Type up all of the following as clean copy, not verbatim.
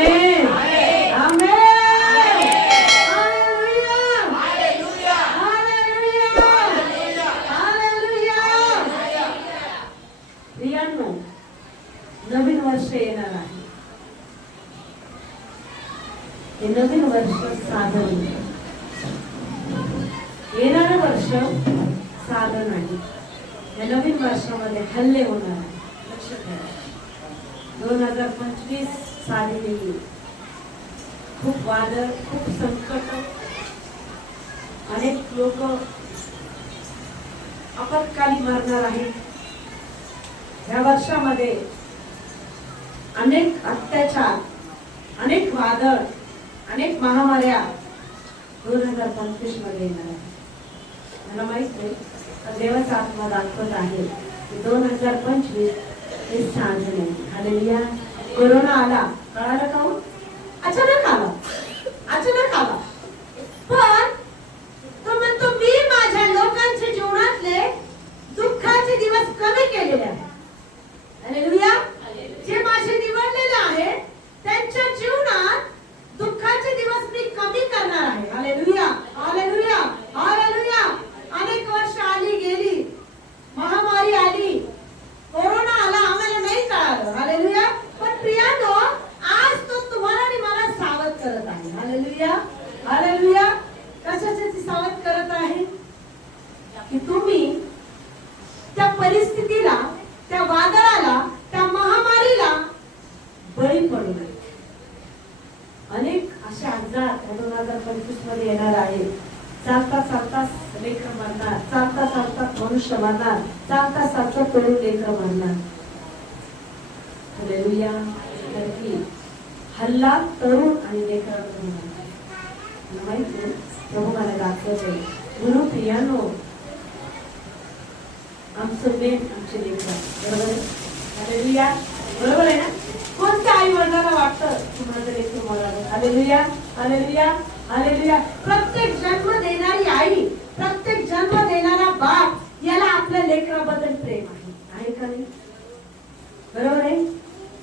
आमेन आमेन प्रियांनो, नवीन वर्ष येणार आहे. हे नवीन वर्ष साधन, येणारं वर्ष साधन आहे. या नवीन वर्षामध्ये हल्ले होणार आहे. लक्ष ठेवा. 2025 साधी नाही. खूप वादळ, खूप संकट, अनेक लोक आपत्काली मरणार आहेत. या वर्षामध्ये अनेक अत्याचार, अनेक वादळ, अनेक महामार्या 2025 मध्ये येणार आहे. मला माहित नाही, पण देवाचा आत्मा दाखवत आहे की 2025 हे साधन आहे. हालेलुया. कोरोना आला, कळालं का हो? अचानक आला, अचानक आला. पण तो म्हणतो मी माझ्या लोकांच्या जीवनातले दुःखाचे दिवस कमी केलेले आहेत. हालेलुया. जे माझे निवडलेले आहेत त्यांच्या जीवनात दुःखाचे दिवस मी कमी करणार आहे. हालेलुया हालेलुया हालेलुया. अनेक वर्ष आली गेली, महामारी आली, कोरोना आला, आम्हाला नाही कळालं. हालेलुया. पण प्रियांनो, आज तो तुम्हाला आणि मला सावध करत आहे. हालेलुया हालेलुया. कशाची सावध करत आहे? की तुम्ही त्या परिस्थितीला, त्या वादळाला, त्या महामारीला बळी पडू नये. अनेक असे आजार 2025 मध्ये येणार आहे. चालता चालता लेकर मरणार, चालता चालता मनुष्य मरणार, चालता चालता तरुण लेकर मरणार. हालेलुया. हल्ला तरुण आणि लेकरांवर होणार. माहिती प्रभू मला दाखवते. गुरु प्रियांनो, आमचं मेन आमचे लेकर, बरोबर आहे? हालेलुया. बरोबर आहे ना? कोणत्या आई वडिलांना वाटतं की माझं लेकर मरावं? हालेलुया हालेलुया हालेलुया. प्रत्येक जन्म देणारी आई, प्रत्येक जन्म देणारा बाप याला आपल्या लेकराबद्दल प्रेम आहे का नाही? बरोबर आहे?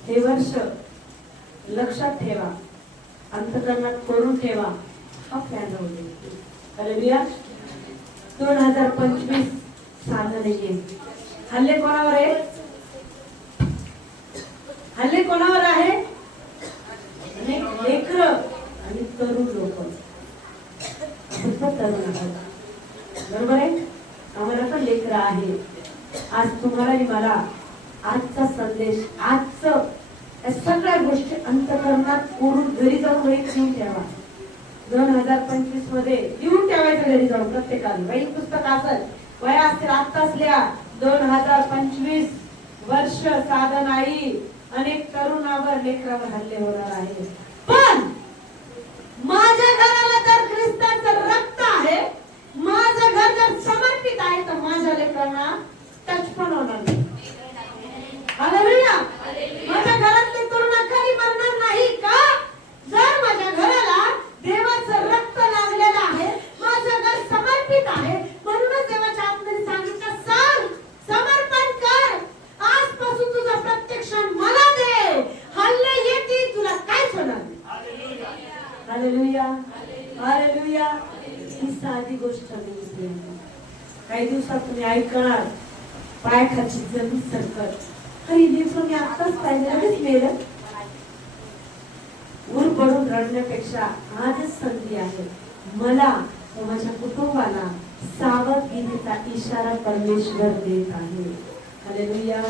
हे वर्ष लक्षात ठेवा, अंतःकरणात करून ठेवा. हा प्लॅन होते. हालेलुया. 2025 साधन नाहीये. हल्ले कोणावर आहे? हल्ले कोणावर आहे? लेकर आणि तरुण लोक. तरुण आहोत, बरोबर आहे? आम्हाला पण लेकर आहे. आज तुम्हाला आणि मला आजचा संदेश, आजचं सगळ्या गोष्टी अंतःकरणात करून घरी जाऊन वही लिहून ठेवा. 2025 मध्ये लिहून ठेवायचं घरी जाऊन प्रत्येकाने. वही पुस्तक असेल, वया असतील, आत्ताच लिहा. 2025 वर्ष साधन आई. अनेक तरुणावर, लेकरावर हल्ले होणार आहे. पण माझ्या घराला तर ख्रिस्ताचं रक्त आहे, माझं घर जर समर्पित आहे, तर माझ्या लेकरांना टच पण होणार नाही. हालेलुया. माझ्या घरातले तरुण खाली मरणार नाही का? जर माझ्या घराला देवाचं रक्त लागलेलं आहे, माझं घर समर्पित आहे. म्हणूनच देवाच्या आत्म्याने सांगितलं, सांग, समर्पण कर. आजपासून तुझा प्रत्येक क्षण मला दे. हल्ले येतील, तुला काहीच होणार नाही. Hallelujah hallelujah. ही साधी गोष्ट नाही. काही दिवसात तुम्ही ऐकणार, पायाखालची जमीन सरकत. अरे दिवस मी आत्ताच पाहिजे मेलं. ऊर पडून रडण्यापेक्षा आजच संधी आहे. मला व माझ्या कुटुंबाला सावधगिरीचा इशारा परमेश्वर देत आहे. हालेलुया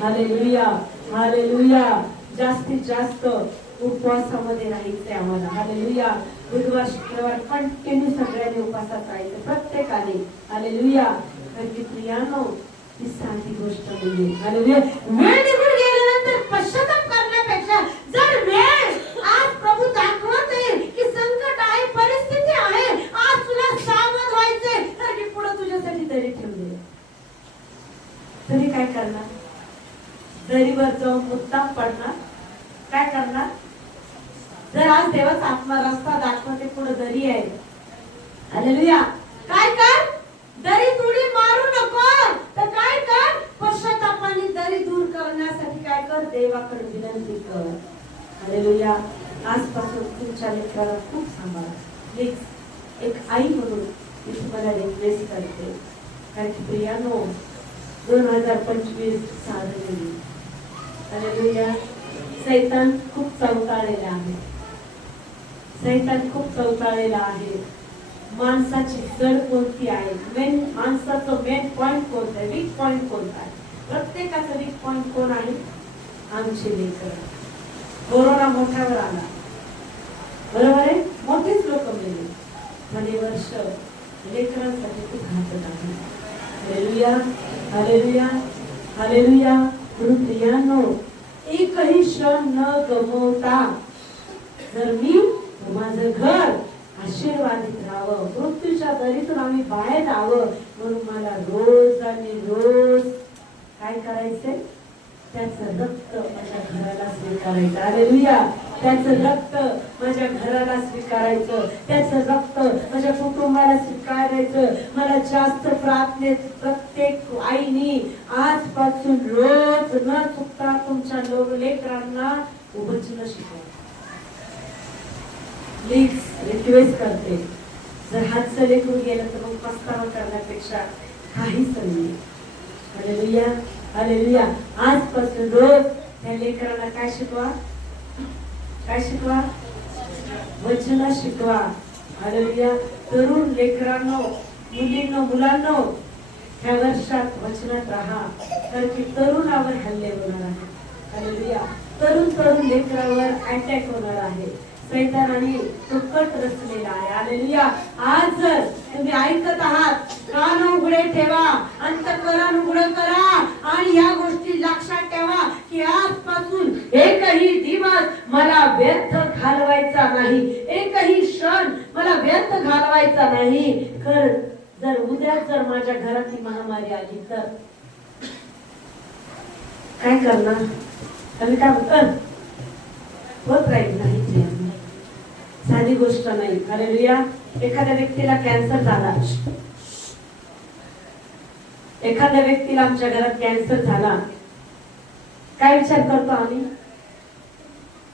हालेलुया हालेलुया. जास्तीत जास्त उपवासामध्ये राहायचे आम्हाला. हालेलुया. बुधवार शुक्रवार कंटिन्यू सगळ्यांनी उपवासात राहायचं, प्रत्येकाने. हालेलुया. कारण प्रियांनो, ही साधी गोष्ट नाहीये. हालेलुया. वेळ निघून गेल्यानंतर पश्चाताप करण्यापेक्षा जर वेळ आज प्रभू दाखवते की संकट आहे, परिस्थिती आहे, आज तुला सावध व्हायचंय, तर मी पुढे तुझ्यासाठी दरी ठेवली. तरी काय करणार? दरीवर जाऊन मुद्दाम पडणार? काय करणार? जर आज देवाचा आत्मा रस्ता दाखवते, पुढे दरी आहे. हालेलुया. काय कर? दरी तुडी मारू नको, तर काय कर? पश्चातापाने दरी दूर करण्यासाठी काय कर? देवाकडे विनंती कर. हालेलुया आजपासून तुमच्या लेकराला खूप सांभाळा. प्लीज, एक आई म्हणून मी तुम्हाला रिक्वेस्ट करते. कारण की प्रियानो, 2025 साधलेली हालेलुया. सैतान खूप चवताळलेला आहे. सैतान खूप चवताळलेला आहे. माणसाची जड कोणती आहे, माणसाचं मेन पॉइंट कोणतं आहे, वीक पॉइंट कोणता आहे? प्रत्येकाचं वीक पॉइंट कोण आहे? आमचे लेकर. कोरोना मोठ्यावर आला, बरोबर आहे, मोठेच लोक मेले. पण हे वर्ष लेकरांसाठी खूप घातक आहे. हालेलुया, हालेलुया, हालेलुया. म्हणून प्रियानो, एकही क्षण न गमवता जर मी माझं घर आशीर्वादित राहावं, मृत्यूच्या दरीतून आम्ही बाहेर राहावं, म्हणून मला रोज आणि रोज काय करायचंय? त्याचं रक्त माझ्या घराला स्वीकारायचं. हालेलुया. त्याचं रक्त माझ्या घराला स्वीकारायचं, त्याचं रक्त माझ्या कुटुंबाला स्वीकारायचं. मला जास्त प्रार्थनेत प्रत्येक आईनी आजपासून रोज न चुकता तुमच्या लेकरांना वचन शिकवा. प्लीज रिक्वेस्ट करते. जर हातचं लेकरू गेलं तर मग पस्तावा करण्यापेक्षा काहीच नाही. Hallelujah, hallelujah. आजपासून रोज त्या लेकरांना काय शिकवा? काय शिकवा? वचन शिकवा. हालेलुया. तरुण लेकरांनो, मुलींनो, मुलांनो, ह्या वर्षात वचनात राहा. कारण की तरुणावर हल्ले होणार आहे. हालेलुया. तरुण लेकरावर अटॅक होणार आहे. सैतानाने तो कट रचलेला आहे. हालेलुया. आज जर तुम्ही ऐकत आहात, कान उघडे ठेवा, अंतःकरण उघडं करा आणि या गोष्टी लक्षात ठेवा की आजपासून एकही दिवस मला व्यर्थ घालवायचा नाही, एकही क्षण मला व्यर्थ घालवायचा नाही. जर उद्या जर माझ्या घरात ही महामारी आली तर काय करणार? आम्ही काय म्हणतात? होत राहील नाही. साधी गोष्ट नाही. हालेलुया. एखाद्या व्यक्तीला कॅन्सर झाला, एखाद्या व्यक्तीला आमच्या घरात कॅन्सर झाला, काय विचार करतो आम्ही?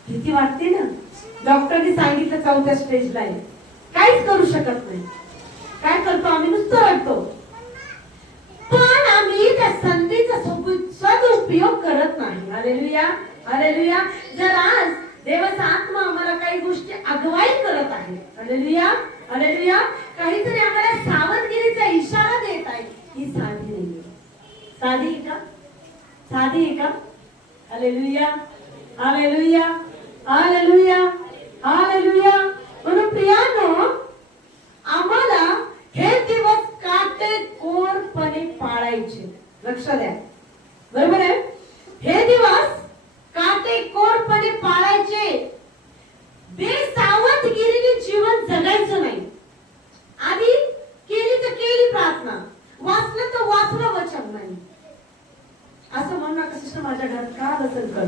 भीती वाटते ना. डॉक्टरने सांगितलं 4थ्या स्टेजला आहे, काहीच करू शकत नाही. काय करतो आम्ही? नुसतं रडतो. पण आम्ही त्या संधीचा सदुपयोग करत नाही. Hallelujah, hallelujah. जर आज देवाचा आत्मा आम्हाला काही गोष्टी अगवाई करत आहे, हालेलुया, हालेलुया, काहीतरी आम्हाला सावधगिरीचा इशारा देत आहे, ही साधी नाही. साधी का? साधी का? हालेलुया, हालेलुया, हालेलुया, हालेलुया. म्हणून प्रियानो, आम्हाला हे दिवस काटेकोरपणे पाळायचे. लक्ष द्या, बरोबर आहे? हे दिवस काटेकोरपणे पाळायचे. बेसावधगिरीने जीवन जगायचं नाही. आधी केली तर केली प्रार्थना, वाचलं तर वाचलं वचन नाही. असं म्हणू नका सिस्टर माझ्या घरात का बसेल कर.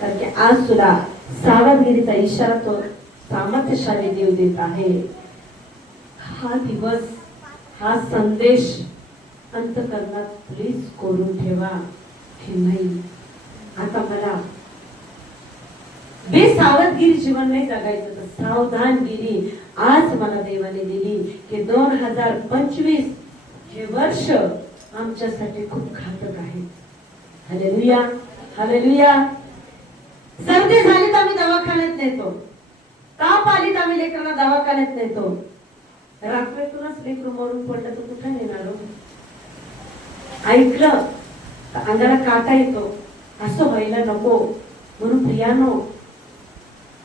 कारण की आज तुला सावधगिरीचा इशारा तो सामर्थ्यशाली देव देत आहे. हा दिवस, हा संदेश अंतःकरणात प्लीज करून ठेवा की नाही, आता मला बेसावधगिरी जीवन नाही जगायचं, तर सावधानगिरी आज मला देवाने दिली की 2025 हे वर्ष आमच्यासाठी खूप घातक आहे. हालेलुया, हालेलुया. सर्दी झाली तर आम्ही दवाखान्यात नेतो, ताप आली तर आम्ही लेकरांना दवाखान्यात नेतो. रात्रीतूनच लेकरू मरून पडलं तर कुठे नेणार? ऐकलं तर अंगाला काटा येतो. असं व्हायला नको. म्हणून प्रियानो,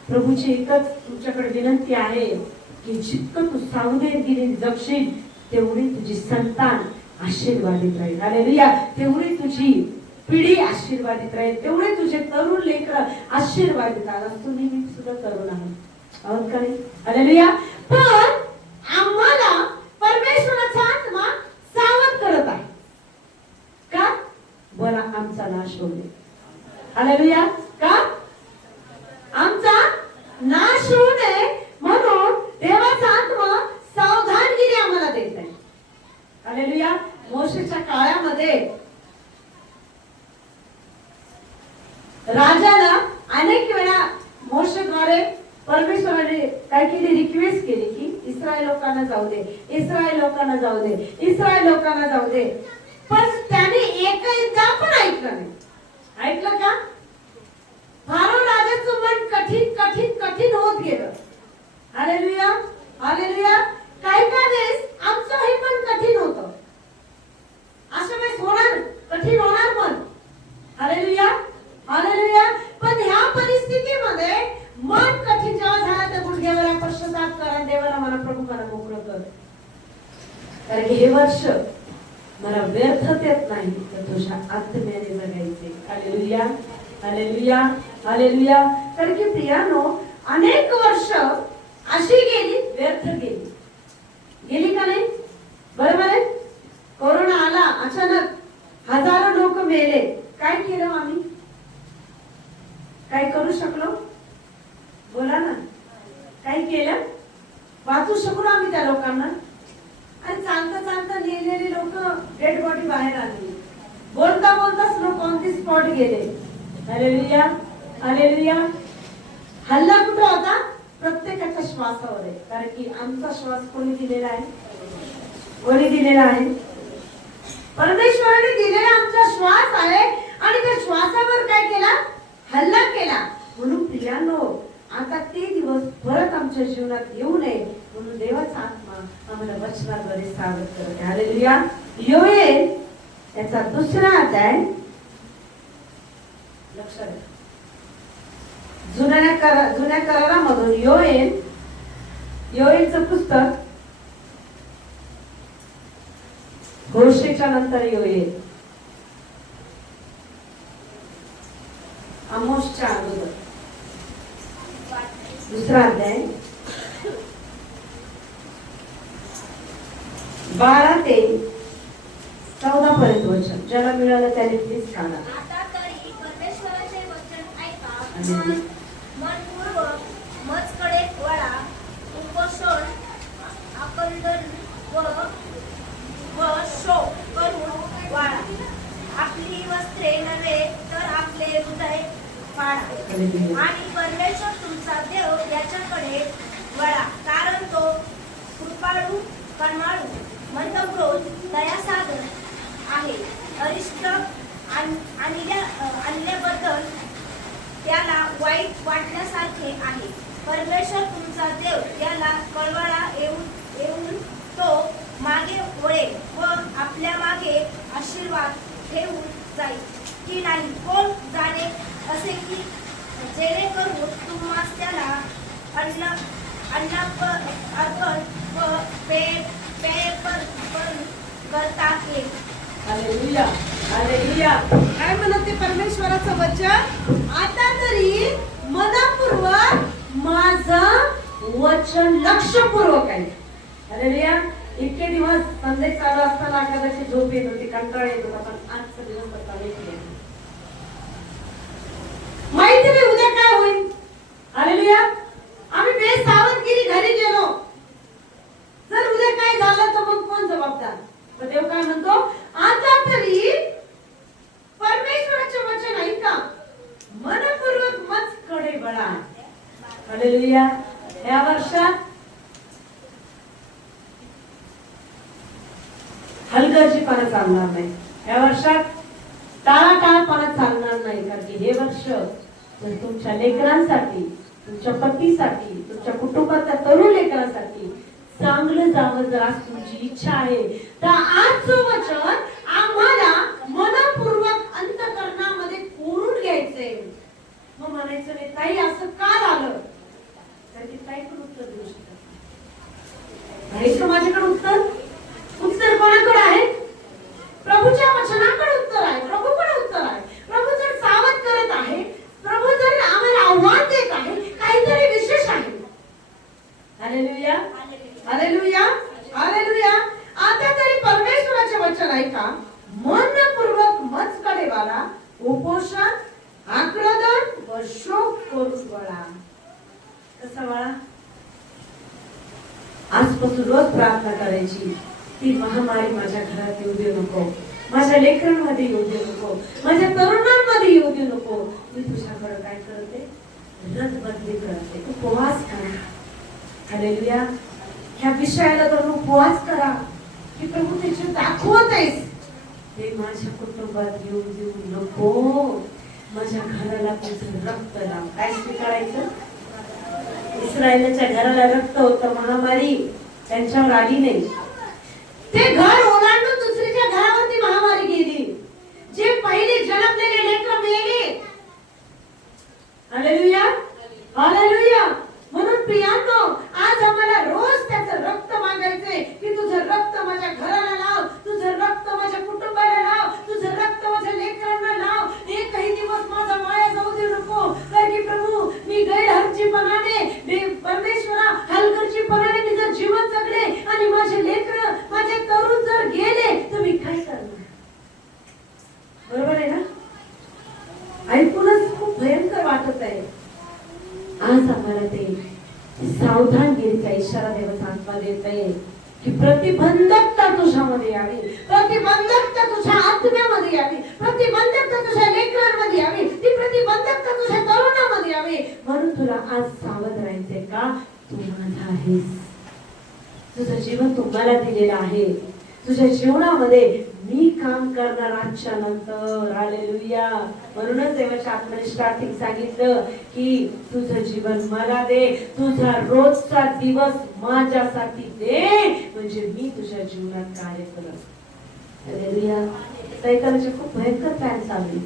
प्रभूची एकच तुमच्याकडे विनंती आहे की जितकं तू सावधगिरीने जगशील तेवढी तुझी संतान आशीर्वादित राहील. हालेलुया. तेवढी तुझी पिढी आशीर्वादित राहील, तेवढे तुझे तरुण लेकर आशीर्वादित राहतात. तुम्ही मी सुद्धा तरुण आहोत का नाही? हालेलुया. पण आम्हाला परमेश्वराचा आत्मा सावध करत आहे का? बोला, आमचा नाश होऊ नये. हालेलुया. का? आमचा नाश होऊ नये म्हणून देवाचा आत्मा सावधानगिरी आम्हाला देत आहे. हालेलुया. मोशेच्या काळामध्ये राजाला अनेक वेळा मोशेद्वारे काय केली, रिक्वेस्ट केली की इस्रायल लोकांना जाऊ दे, इस्रायल लोकांना जाऊ दे, इस्रायल लोकांना जाऊ दे. पण त्याने एकदा पण ऐकलं नाही. ऐकलं का? फारो राजाचं मन कठीण कठीण कठीण होत गेलं. Hallelujah, hallelujah. काही वेळेस आमचं हे पण कठीण होतं. अशा वेळेस होणार, कठीण होणार पण. Hallelujah, hallelujah. पण ह्या परिस्थितीमध्ये मन कठीण जेव्हा झालं तर गुडघ्यावर पश्चाताप करा, देवाला मला प्रभू मला मोकळं कर. कारण हे वर्ष मला व्यर्थतेत नाही तर तुझ्या आत्म्याने जगायचे. हालेलुया, हालेलुया, हालेलुया. कारण की प्रियानो, अनेक वर्ष अशी गेली, व्यर्थ गेली. गेली का नाही? बरोबर आहे. कोरोना आला अचानक, हजारो लोक मेले. काय केलं आम्ही? काय करू शकलो? बोला ना. काय केलं? वाचू शकलो आम्ही त्या लोकांना? आणि चालता चालता गेलेले लोक डेड बॉडी बाहेर आली. बोलता बोलताच लोक ऑन दी स्पॉट गेले. Hallelujah, hallelujah. हल्ला कुठं होता? प्रत्येकाच्या श्वासावर आहे. कारण की आमचा श्वास कोणी दिलेला आहे? कोणी दिलेला आहे? परमेश्वराने दिलेला आमचा श्वास आहे. आणि त्या श्वासावर काय केला? हल्ला केला. म्हणून प्रियानो, आता ते दिवस परत आमच्या जीवनात येऊ नये म्हणून देवाचा आत्मा आम्हाला वचनाद्वारे सावध करते. हालेलुया. योएल याचा 2रा अध्याय, लक्षात घ्या. जुन्या करारामधून योएलचं पुस्तक, घोषेच्या नंतर योएल, आमोसच्या अगोदर 2रा अध्याय 12 ते 14 पर्यंत वचन. ज्याला मिळालं त्याने प्लीज काढा. आता तरी परमेश्वराचे वचन ऐका. मनपूर्वक मजकडे वळा, उपोषण, आकंदन व शोक करून वाळा. आपली वस्त्रे नव्हे तर आपले हृदय फाडा आणि परमेश्वर तुमचा देव याच्याकडे वळा. कारण तो कृपाळू, करुणाळू, मंदक्रोध, दयासागर आहे. अरिष्ट आणल्याबद्दल त्याला वाईट वाटण्यासारखे आहे. परमेश्वर तुमचा देव याला कळवळा येऊन तो मागे वळेल व आपल्या मागे आशीर्वाद ठेवून जाईल की नाही कोण जाणे. असे की जेणेकरून तुम्हास त्याला अर्पण व पेय करता येईल. Hallelujah, hallelujah. काय म्हणते परमेश्वराचं वचन? आता तरी मनपूर्वक माझं वचन लक्षपूर्वक आहे. हालेलुया. इतके दिवस संदेश चालू असताना कदाचित झोप येत होती, कंटाळा येत होता, पण आजचा दिवस चालू माहिती नाही उद्या काय होईल. हालेलुया. आम्ही बेसावधगिरी घरी गेलो, जर उद्या काय झालं तर मग कोण जबाबदार? पण देव काय म्हणतो? आता तरी परमेश्वराचे वचन ऐका, मनपूर्वक मजकडे वळा. हालेलुया. या वर्षात हलगर्जीपणा चालणार नाही. या वर्षात टाळाटाळपणा चालणार नाही. कारण की हे वर्ष तुमच्या लेकरांसाठी, तुमच्या पतीसाठी, तुमच्या कुटुंबाच्या तरुण लेकरांसाठी चांगलं जावं जर आज तुमची इच्छा आहे तर आजचं वचन आम्हाला मनपूर्वक अंतःकरणामध्ये कोरून घ्यायचंय. मग म्हणायचं नाही ताई असं का झालं, तर ती ताई पण उत्तर देऊ शकत नाही. माझ्याकडे उत्तर कोणाकडे आहे? प्रभूच्या वचनाकडे उत्तर आहे. प्रभूकडे उत्तर आहे. प्रभू जर सावध करत आहे, प्रभू जर आम्हाला आव्हान देत आहे, काहीतरी विशेष आहे. हालेलुया, हालेलुया, हालेलुया. आता तरी परमेश्वराचे वचन ऐका, मनपूर्वक मजकडे वळा, उपोषण, आक्रंदन व शोक करून वळा. कसं वळा? आजपासून रोज प्रार्थना करायची, ती महामारी माझ्या घरात येऊ देऊ नको, माझ्या लेकरांमध्ये येऊ देऊ नको, माझ्या तरुणांमध्ये येऊ देऊ नको. मी तुझ्याकडे काय करते? रथ बदली करते, उपवास करा. हालेलुया. ह्या विषयाला तर उपवास करा की प्रभू त्याचे दाखवत आहेस ते माझ्या कुटुंबात येऊ देऊ नको. माझ्या घराला तुझं रक्त लाव. काय स्वीकारायचं? इस्रायलच्या घराला रक्त होतं, महामारी त्यांच्यावर आली नाही. ते घर ओलांडून दुसरीच्या घरावरती महामारी गेली. जे पहिले जन्मलेले लेकरं मेले. Hallelujah, hallelujah. म्हणून प्रियांनो, आज आम्हाला रोज त्याचं रक्त मागायचंय की तुझं रक्त माझ्या घराला लाव, तुझं रक्त माझ्या कुटुंबाला लाव, तुझं रक्त माझ्या लेकरांना लाव. एकही दिवस माझा वाया जाऊ दे नको. कारण की प्रभू, मी गैरहर्जीपणाने, परमेश्वरा हलगर्जीपणाने मी जर जीवन जगले आणि माझे लेकर, माझे तरुण जर गेले तर मी काय करणार? बरोबर आहे ना? ऐकूनच खूप भयंकर वाटत आहे. आज आम्हाला ते सावधानगिरीचा इशारा देवाचा आत्मा देत आहे की प्रतिबंधकता तुझ्यामध्ये यावी, प्रतिबंधकता तुझ्या आत्म्यामध्ये यावी, प्रतिबंधकता तुझ्या लेकरांमध्ये यावी, ती प्रतिबंधकता तुझ्या तरुणामध्ये यावी. म्हणून तुला आज सावध राहायचंय का? तू माझा आहेस. तुझं जीवन तुम्हाला दिलेलं आहे. तुझ्या जीवनामध्ये मी काम करणार आजच्या नंतर. हालेलुया. म्हणूनच देवाच्या आत्म्याने स्टार्टिंग सांगितलं की तुझं जीवन मला दे, तुझा रोजचा दिवस माझ्यासाठी दे, म्हणजे मी तुझ्या जीवनात कार्य करत. हालेलुया. सैतानाचे खूप भयंकर प्लॅन चालले.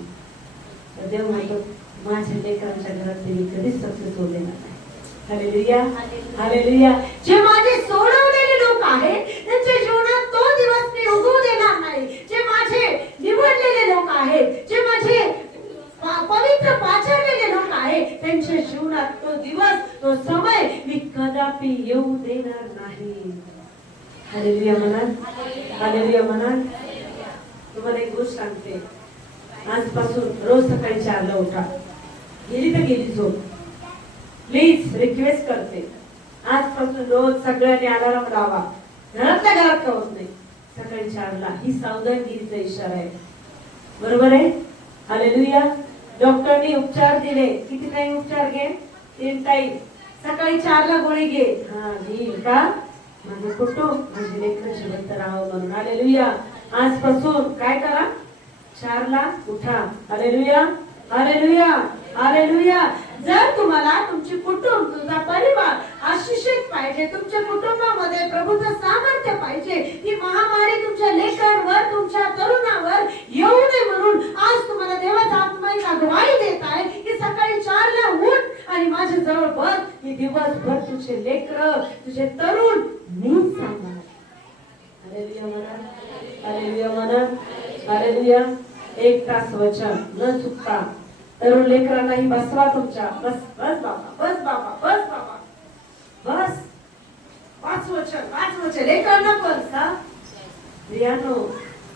तर देव म्हणतो माझ्या लेकरांच्या घरात मी कधीच सक्सेस होऊ देणार नाही. Hallelujah, hallelujah. जे माझे सोडवलेले लोक आहेत त्यांच्या जीवनात तो दिवस मी उगवू देणार नाही. जे माझे निवडलेले लोक आहेत, जे माझे पवित्र पाचरलेले लोक आहेत, त्यांच्या जीवनात तो दिवस, तो समय मी कदापि येऊ देणार नाही. हालेलुया म्हणा, हालेलुया म्हणा. तुम्हाला एक गोष्ट सांगते. आजपासून रोज सकाळी 4ला उठा. गेली तर गेली झोप. प्लीज रिक्वेस्ट करते, आजपासून रोज सगळ्यांनी अलार्म लावा. घरातल्या घरात का होत नाही, सकाळी 4ला. ही सावधानगिरीचा इशारा आहे. बरोबर आहे? हालेलुया. डॉक्टरनी उपचार दिले. किती टाइम उपचार घे? 3 टाइम. सकाळी 4ला गोळी घे. हा घेईल का? माझं कुटुंब, माझे लेकरं जिवंत राहावं म्हणून. हालेलुया. आजपासून काय करा? 4ला उठा. हालेलुया, हालेलुया, हालेलुया. जर तुम्हाला तुमची कुटुंब, तुझा परिवार आशिषित पाहिजे, तुमच्या कुटुंबामध्ये प्रभूचं सामर्थ्य पाहिजे, ती महामारी तुमच्या लेकरांवर, तुमच्या तरुणावर येऊ नये म्हणून आज तुम्हाला देवाचा आत्मा एक अगवाई देत आहे की सकाळी 4ला उठ आणि माझ्या जवळ बस. मी दिवसभर तुझे लेकर, तुझे तरुण मी सांगणार. हालेलुया म्हणा, हालेलुया म्हणा, हालेलुया. 1 तास वचन न चुकता तरुण लेकरांनाही बसवा तुमच्या. बस बस बाबा, बस बाबा, बस बाबा, बस. 5 वचन लेकरांना बस. हा प्रियानो,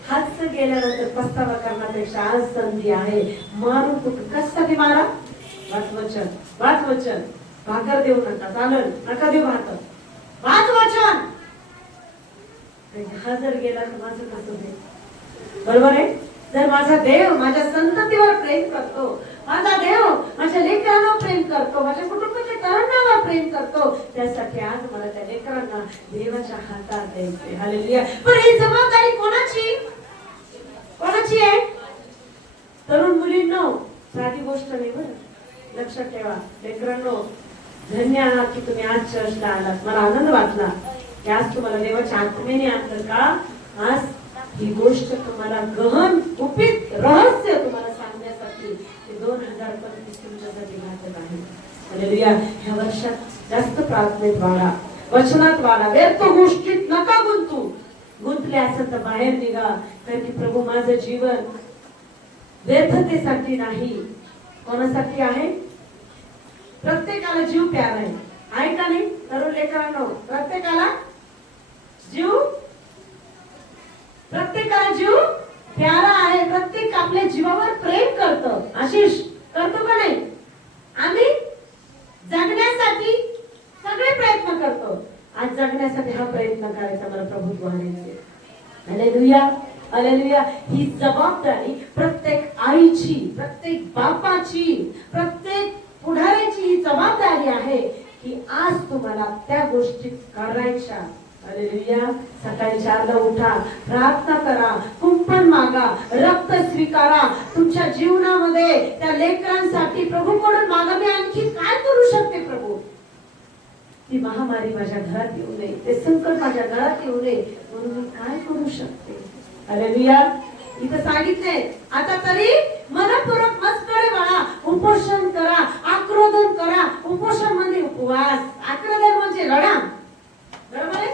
हात गेल्यानंतर पस्तावा करण्यापेक्षा आज संधी आहे. मारून तू कशासाठी मारा? 5 वचन. भाकर देऊ नका, चालेल नका देऊ भाकर. 5 वचन. हा जर गेला तर माझं कसं होईल? बरोबर आहे? जर माझा देव माझ्या संततीवर प्रेम करतो, माझा देव माझ्या लेकरांवर प्रेम करतो, माझ्या कुटुंबाच्या तरुणांवर प्रेम करतो, त्यासाठी आज मला त्या लेकरांना देवाच्या हातात द्यायचे. हालेलुया. पण ही जबाबदारी कोणाची? कोणाची आहे? तरुण मुलींनो, साधी गोष्ट नाही बरं. लक्षात ठेवा लेकरांनो, धन्य आहात की तुम्ही आज चर्चला आलात. मला आनंद वाटला की आज तुम्हाला देवाच्या आत्म्याने आणलं का. आज ही गोष्ट तुम्हाला गहन गुपित रहस्य तुम्हाला सांगण्यासाठी 2025 तुमच्यासाठी घातक आहे. हालेलुया. ह्या वर्षात जास्त प्रार्थनेत वाढा, वचनात वाढा, व्यर्थ गोष्टीत नका गुंतले असेल तर बाहेर निघा. कारण की प्रभू माझं जीवन व्यर्थतेसाठी नाही. कोणासाठी आहे? प्रत्येकाला जीव प्यारा आहे का नाही? तरुण लेकरांनो, प्रत्येकाला जीव प्यारा आहे. प्रत्येक आपल्या जीवावर प्रेम करतो. आशिष करतो का नाही? आम्ही जगण्यासाठी सगळे प्रयत्न करतो. आज जगण्यासाठी हा प्रयत्न करायचा मला प्रभूद्वारे. Hallelujah, hallelujah. ही जबाबदारी प्रत्येक आईची, प्रत्येक बापाची, प्रत्येक पुढाऱ्याची ही जबाबदारी आहे की आज तुम्हाला त्या गोष्टी करायच्या. हालेलुया. सकाळी 4ला उठा, प्रार्थना करा, कुंपण मागा, रक्त स्वीकारा. तुमच्या जीवनामध्ये त्या लेकरांसाठी प्रभूकडून मागा, मी आणखी काय करू शकते प्रभू. ती महामारी माझ्या घरात येऊ नये, ते संकट माझ्या घरात येऊ नये, म्हणून मी काय करू शकते. हालेलुया. इथं सांगितलंय, आता तरी मनपूर्वक मस्कडे बाळा, उपोषण करा, आक्रोधन करा. उपोषण म्हणजे उपवास, आक्रोधन म्हणजे रडा. बरोबर आहे,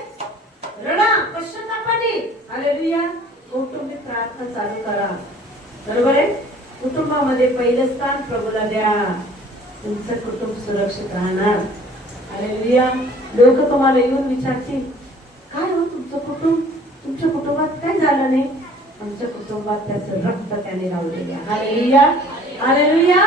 रडा पश्चातापाने. हालेलुया. कौटुंबिक प्रार्थना चालू करा. बरोबर आहे. कुटुंबामध्ये पहिलं स्थान प्रभूला द्या, तुमचं कुटुंब सुरक्षित राहणार. हालेलुया. लोक तुम्हाला येऊन विचारतील, काय हो तुमचं कुटुंब, तुमच्या कुटुंबात काय झालं नाही. आमच्या कुटुंबात त्याचं रक्त त्याने लावलेले. हालेलुया. हालेलुया.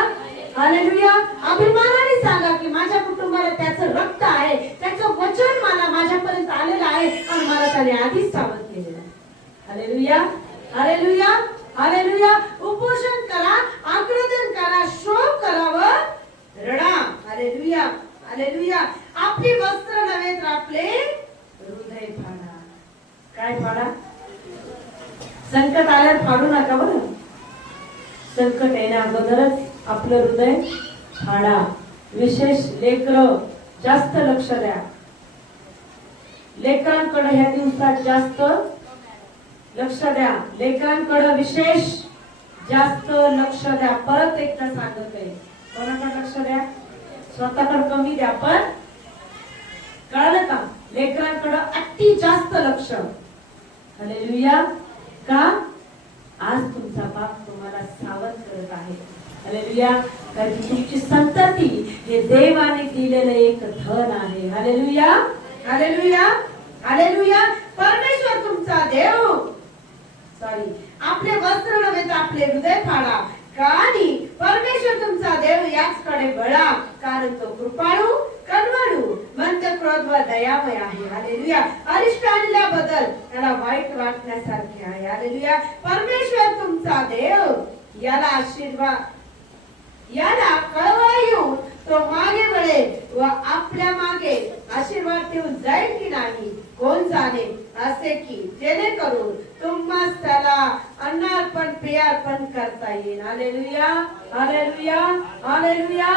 हालेलुया. अभिमानाने सांगा की माझ्या कुटुंबाला त्याचं रक्त आहे, त्याचं वचन मला माझ्यापर्यंत आलेलं आहे आणि मला त्याने आधीच सावध केलेलं आहे. हालेलुया. हालेलुया. हालेलुया. उपोषण करा, आक्रोधन करा, शोक करावं, रडा. हालेलुया. हालेलुया. आपली वस्त्र नव्हे तर आपले हृदय फाडा. काय फाडा. संकट आल्यावर फाडू नका बरं. संकट येण्या अगोदरच आपलं हृदय फाडा. विशेष लेकरं जास्त लक्ष द्या. लेकरांकडे ह्या दिवसात जास्त लक्ष द्या. लेकरांकडे विशेष जास्त लक्ष द्या. परत एकदा सांगत आहे, कोणाकडे लक्ष द्या. स्वतःकडे कमी द्या, पण कळलं का. लेकरांकडे अति जास्त लक्ष. हालेलुया. का आज तुमचा बाप तुम्हाला सावध करत आहे. हालेलुया. कारण तुमची संतती हे देवाने दिलेलं एक धन आहे. हालेलुया. हालेलुया. हालेलुया. परमेश्वर तुमचा देव आपले वस्त्र नव्हे तर आपले हृदय फाडा. आणि परमेश्वर तुमचा देव याचकडे वळा, कारण तो कृपाळू, कनवाळू, मंद क्रोध व दयामय आहे. हालेलुया. अरिष्ट आणल्याबद्दल त्याला वाईट वाटण्यासारखे आहे. हालेलुया. परमेश्वर तुमचा देव याला आशीर्वाद, याला कळवळा येऊन तो मागे वळेल व आपल्या मागे आशीर्वाद ठेवून जाईल की नाही कोण जाणे. असे की जेणेकरून तुम्हाला त्याला अन्नार्पण पेयार्पण करता येईल. हालेलुया. हालेलुया. हालेलुया.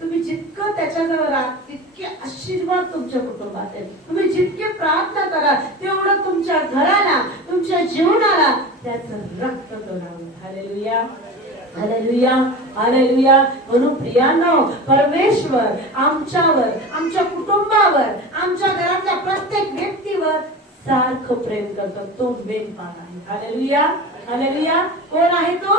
तुम्ही जितकं त्याच्याजवळ राहा तितके आशीर्वाद तुमच्या कुटुंबात आहे. तुम्ही जितके प्रार्थना करा तेवढं तुमच्या घराला, तुमच्या जीवनाला त्याचं रक्त तोडावं. हालेलुया. हालेलुया. हालेलुया. म्हणून प्रियांनो, परमेश्वर आमच्यावर, आमच्या कुटुंबावर, आमच्या घरातल्या प्रत्येक व्यक्तीवर सारखं प्रेम करतो. तो मेंढपाळ आहे. हालेलुया. हालेलुया. कोण आहे तो.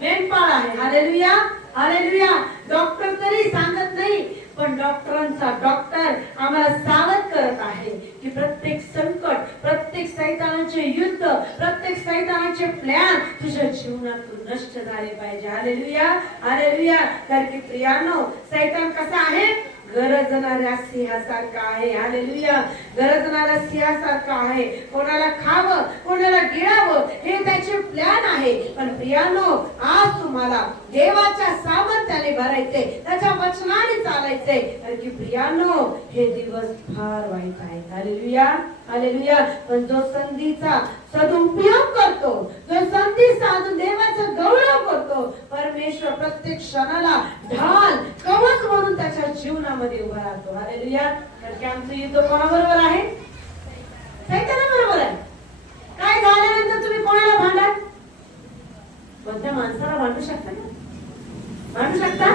मेंढपाळ आहे. हालेलुया. हालेलुया. डॉक्टर तरी सांगत नाही, पण डॉक्टरांचा डॉक्टर आम्हाला सावध करत आहे की प्रत्येक संकट, प्रत्येक सैतानाचे युद्ध, प्रत्येक सैतानाचे प्लॅन तुझ्या जीवनातून नष्ट झाले पाहिजे. हालेलुया. हालेलुया. कारण की प्रियांनो, सैतान कसा आहे. गरजणाऱ्या सिंहासारखा आहे. हालेलुया. गरजणाऱ्या सिंहासारखा आहे. कोणाला खावं, कोणाला गिळावं हे त्याचे प्लॅन आहे. पण प्रियांनो, आज तुम्हाला देवाच्या सामर्थ्याने भरायचे, त्याच्या वचनाने चालायचे. कारण की प्रियांनो, हे दिवस फार वाईट आहेत. हालेलुया. हालेलुया. पण जो संधीचा सदुपयोग करतो, जो संधी साधून देवाचा गौरव करतो, परमेश्वर प्रत्येक क्षणाला ढाल, कवच म्हणून त्याच्या जीवनामध्ये उभा राहतो. हालेलुया. कारण की आमचं युद्ध कोणाबरोबर आहे. सैतानाबरोबर आहे. काय झाल्यानंतर तुम्ही कोणाला भांडाल. कोणत्या माणसाला भांडू शकता का. भांडू शकता.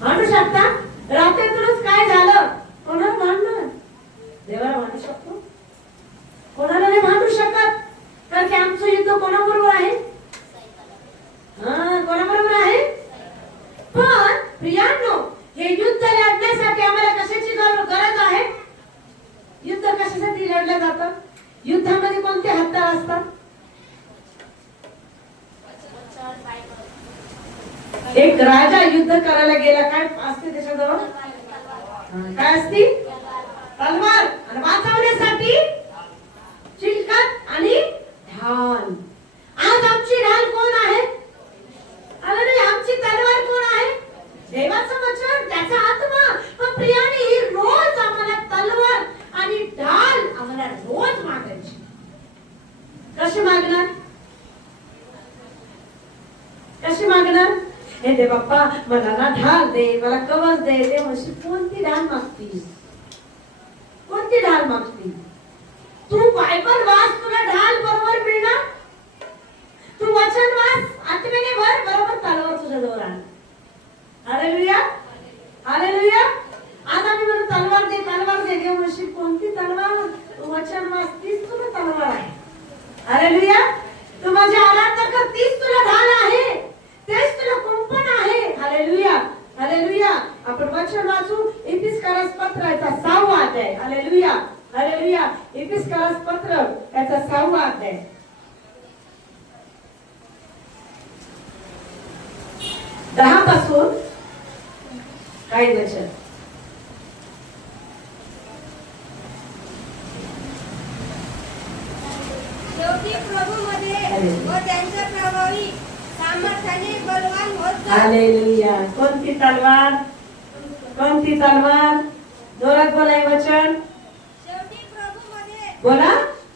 भांडू शकता. रात्रीतूनच काय झालं कोणाला भांडणार. देवाला भांडू शकतो. कोणाला नाही भांडू शकत. कारण की आमचं युद्ध कोणाबरोबर आहे. कोणाबरोबर आहे. पण प्रियांनो, हे युद्ध लढण्यासाठी आम्हाला कशाची गरज आहे. युद्ध कशासाठी लढलं जातं. युद्धामध्ये कोणते हत्यार असतात. एक राजा युद्ध करायला गेला, काय असते त्याच्याजवळ. काय असते. तलवार. आणि वाचवण्यासाठी चिलखत आणि ढाल. आज आमची ढाल कोण आहे. आमची तलवार कोण आहे. देवाचं वचन, त्याचा आत्मा. हे दे बाप्पा, मला ना ढाल दे, मला कवच दे. ते म्हणशील कोणती ढाल मागती, कोणती ढाल मागती? तू बायबल वाच, तुला ढाल बरोबर मिळणार. तू वचन वाच, आत्म्याने भर, बरोबर तलवार तुझ्या जवळ आणणार. हालेलुया, हालेलुया. आज आम्ही म्हणू तलवार दे, तलवार दे. देव म्हणशील कोणती तलवार? तू वचन वाच, तीच तुला तलवार आहे. हालेलुया. तू माझी आराधना कर, तीच तुला ढाल आहे, तेच तुला कुंपण आहे. हालेलुया, हालेलुया. आपण वचन वाचू इफिसकारास पत्राचा 6वा अध्याय. Hallelujah, hallelujah. इफिसकारास पत्र त्याचा 6वा अध्याय. 10 पासून काही वचन. शेवटी प्रभूमध्ये व त्यांच्या प्रभावी सामर्थ्याने बलवान होत जा. हालेलुया. कोणती तलवार, कोणती तलवार? जोरात बोलाय वचन. शेवटी प्रभूमध्ये बोला.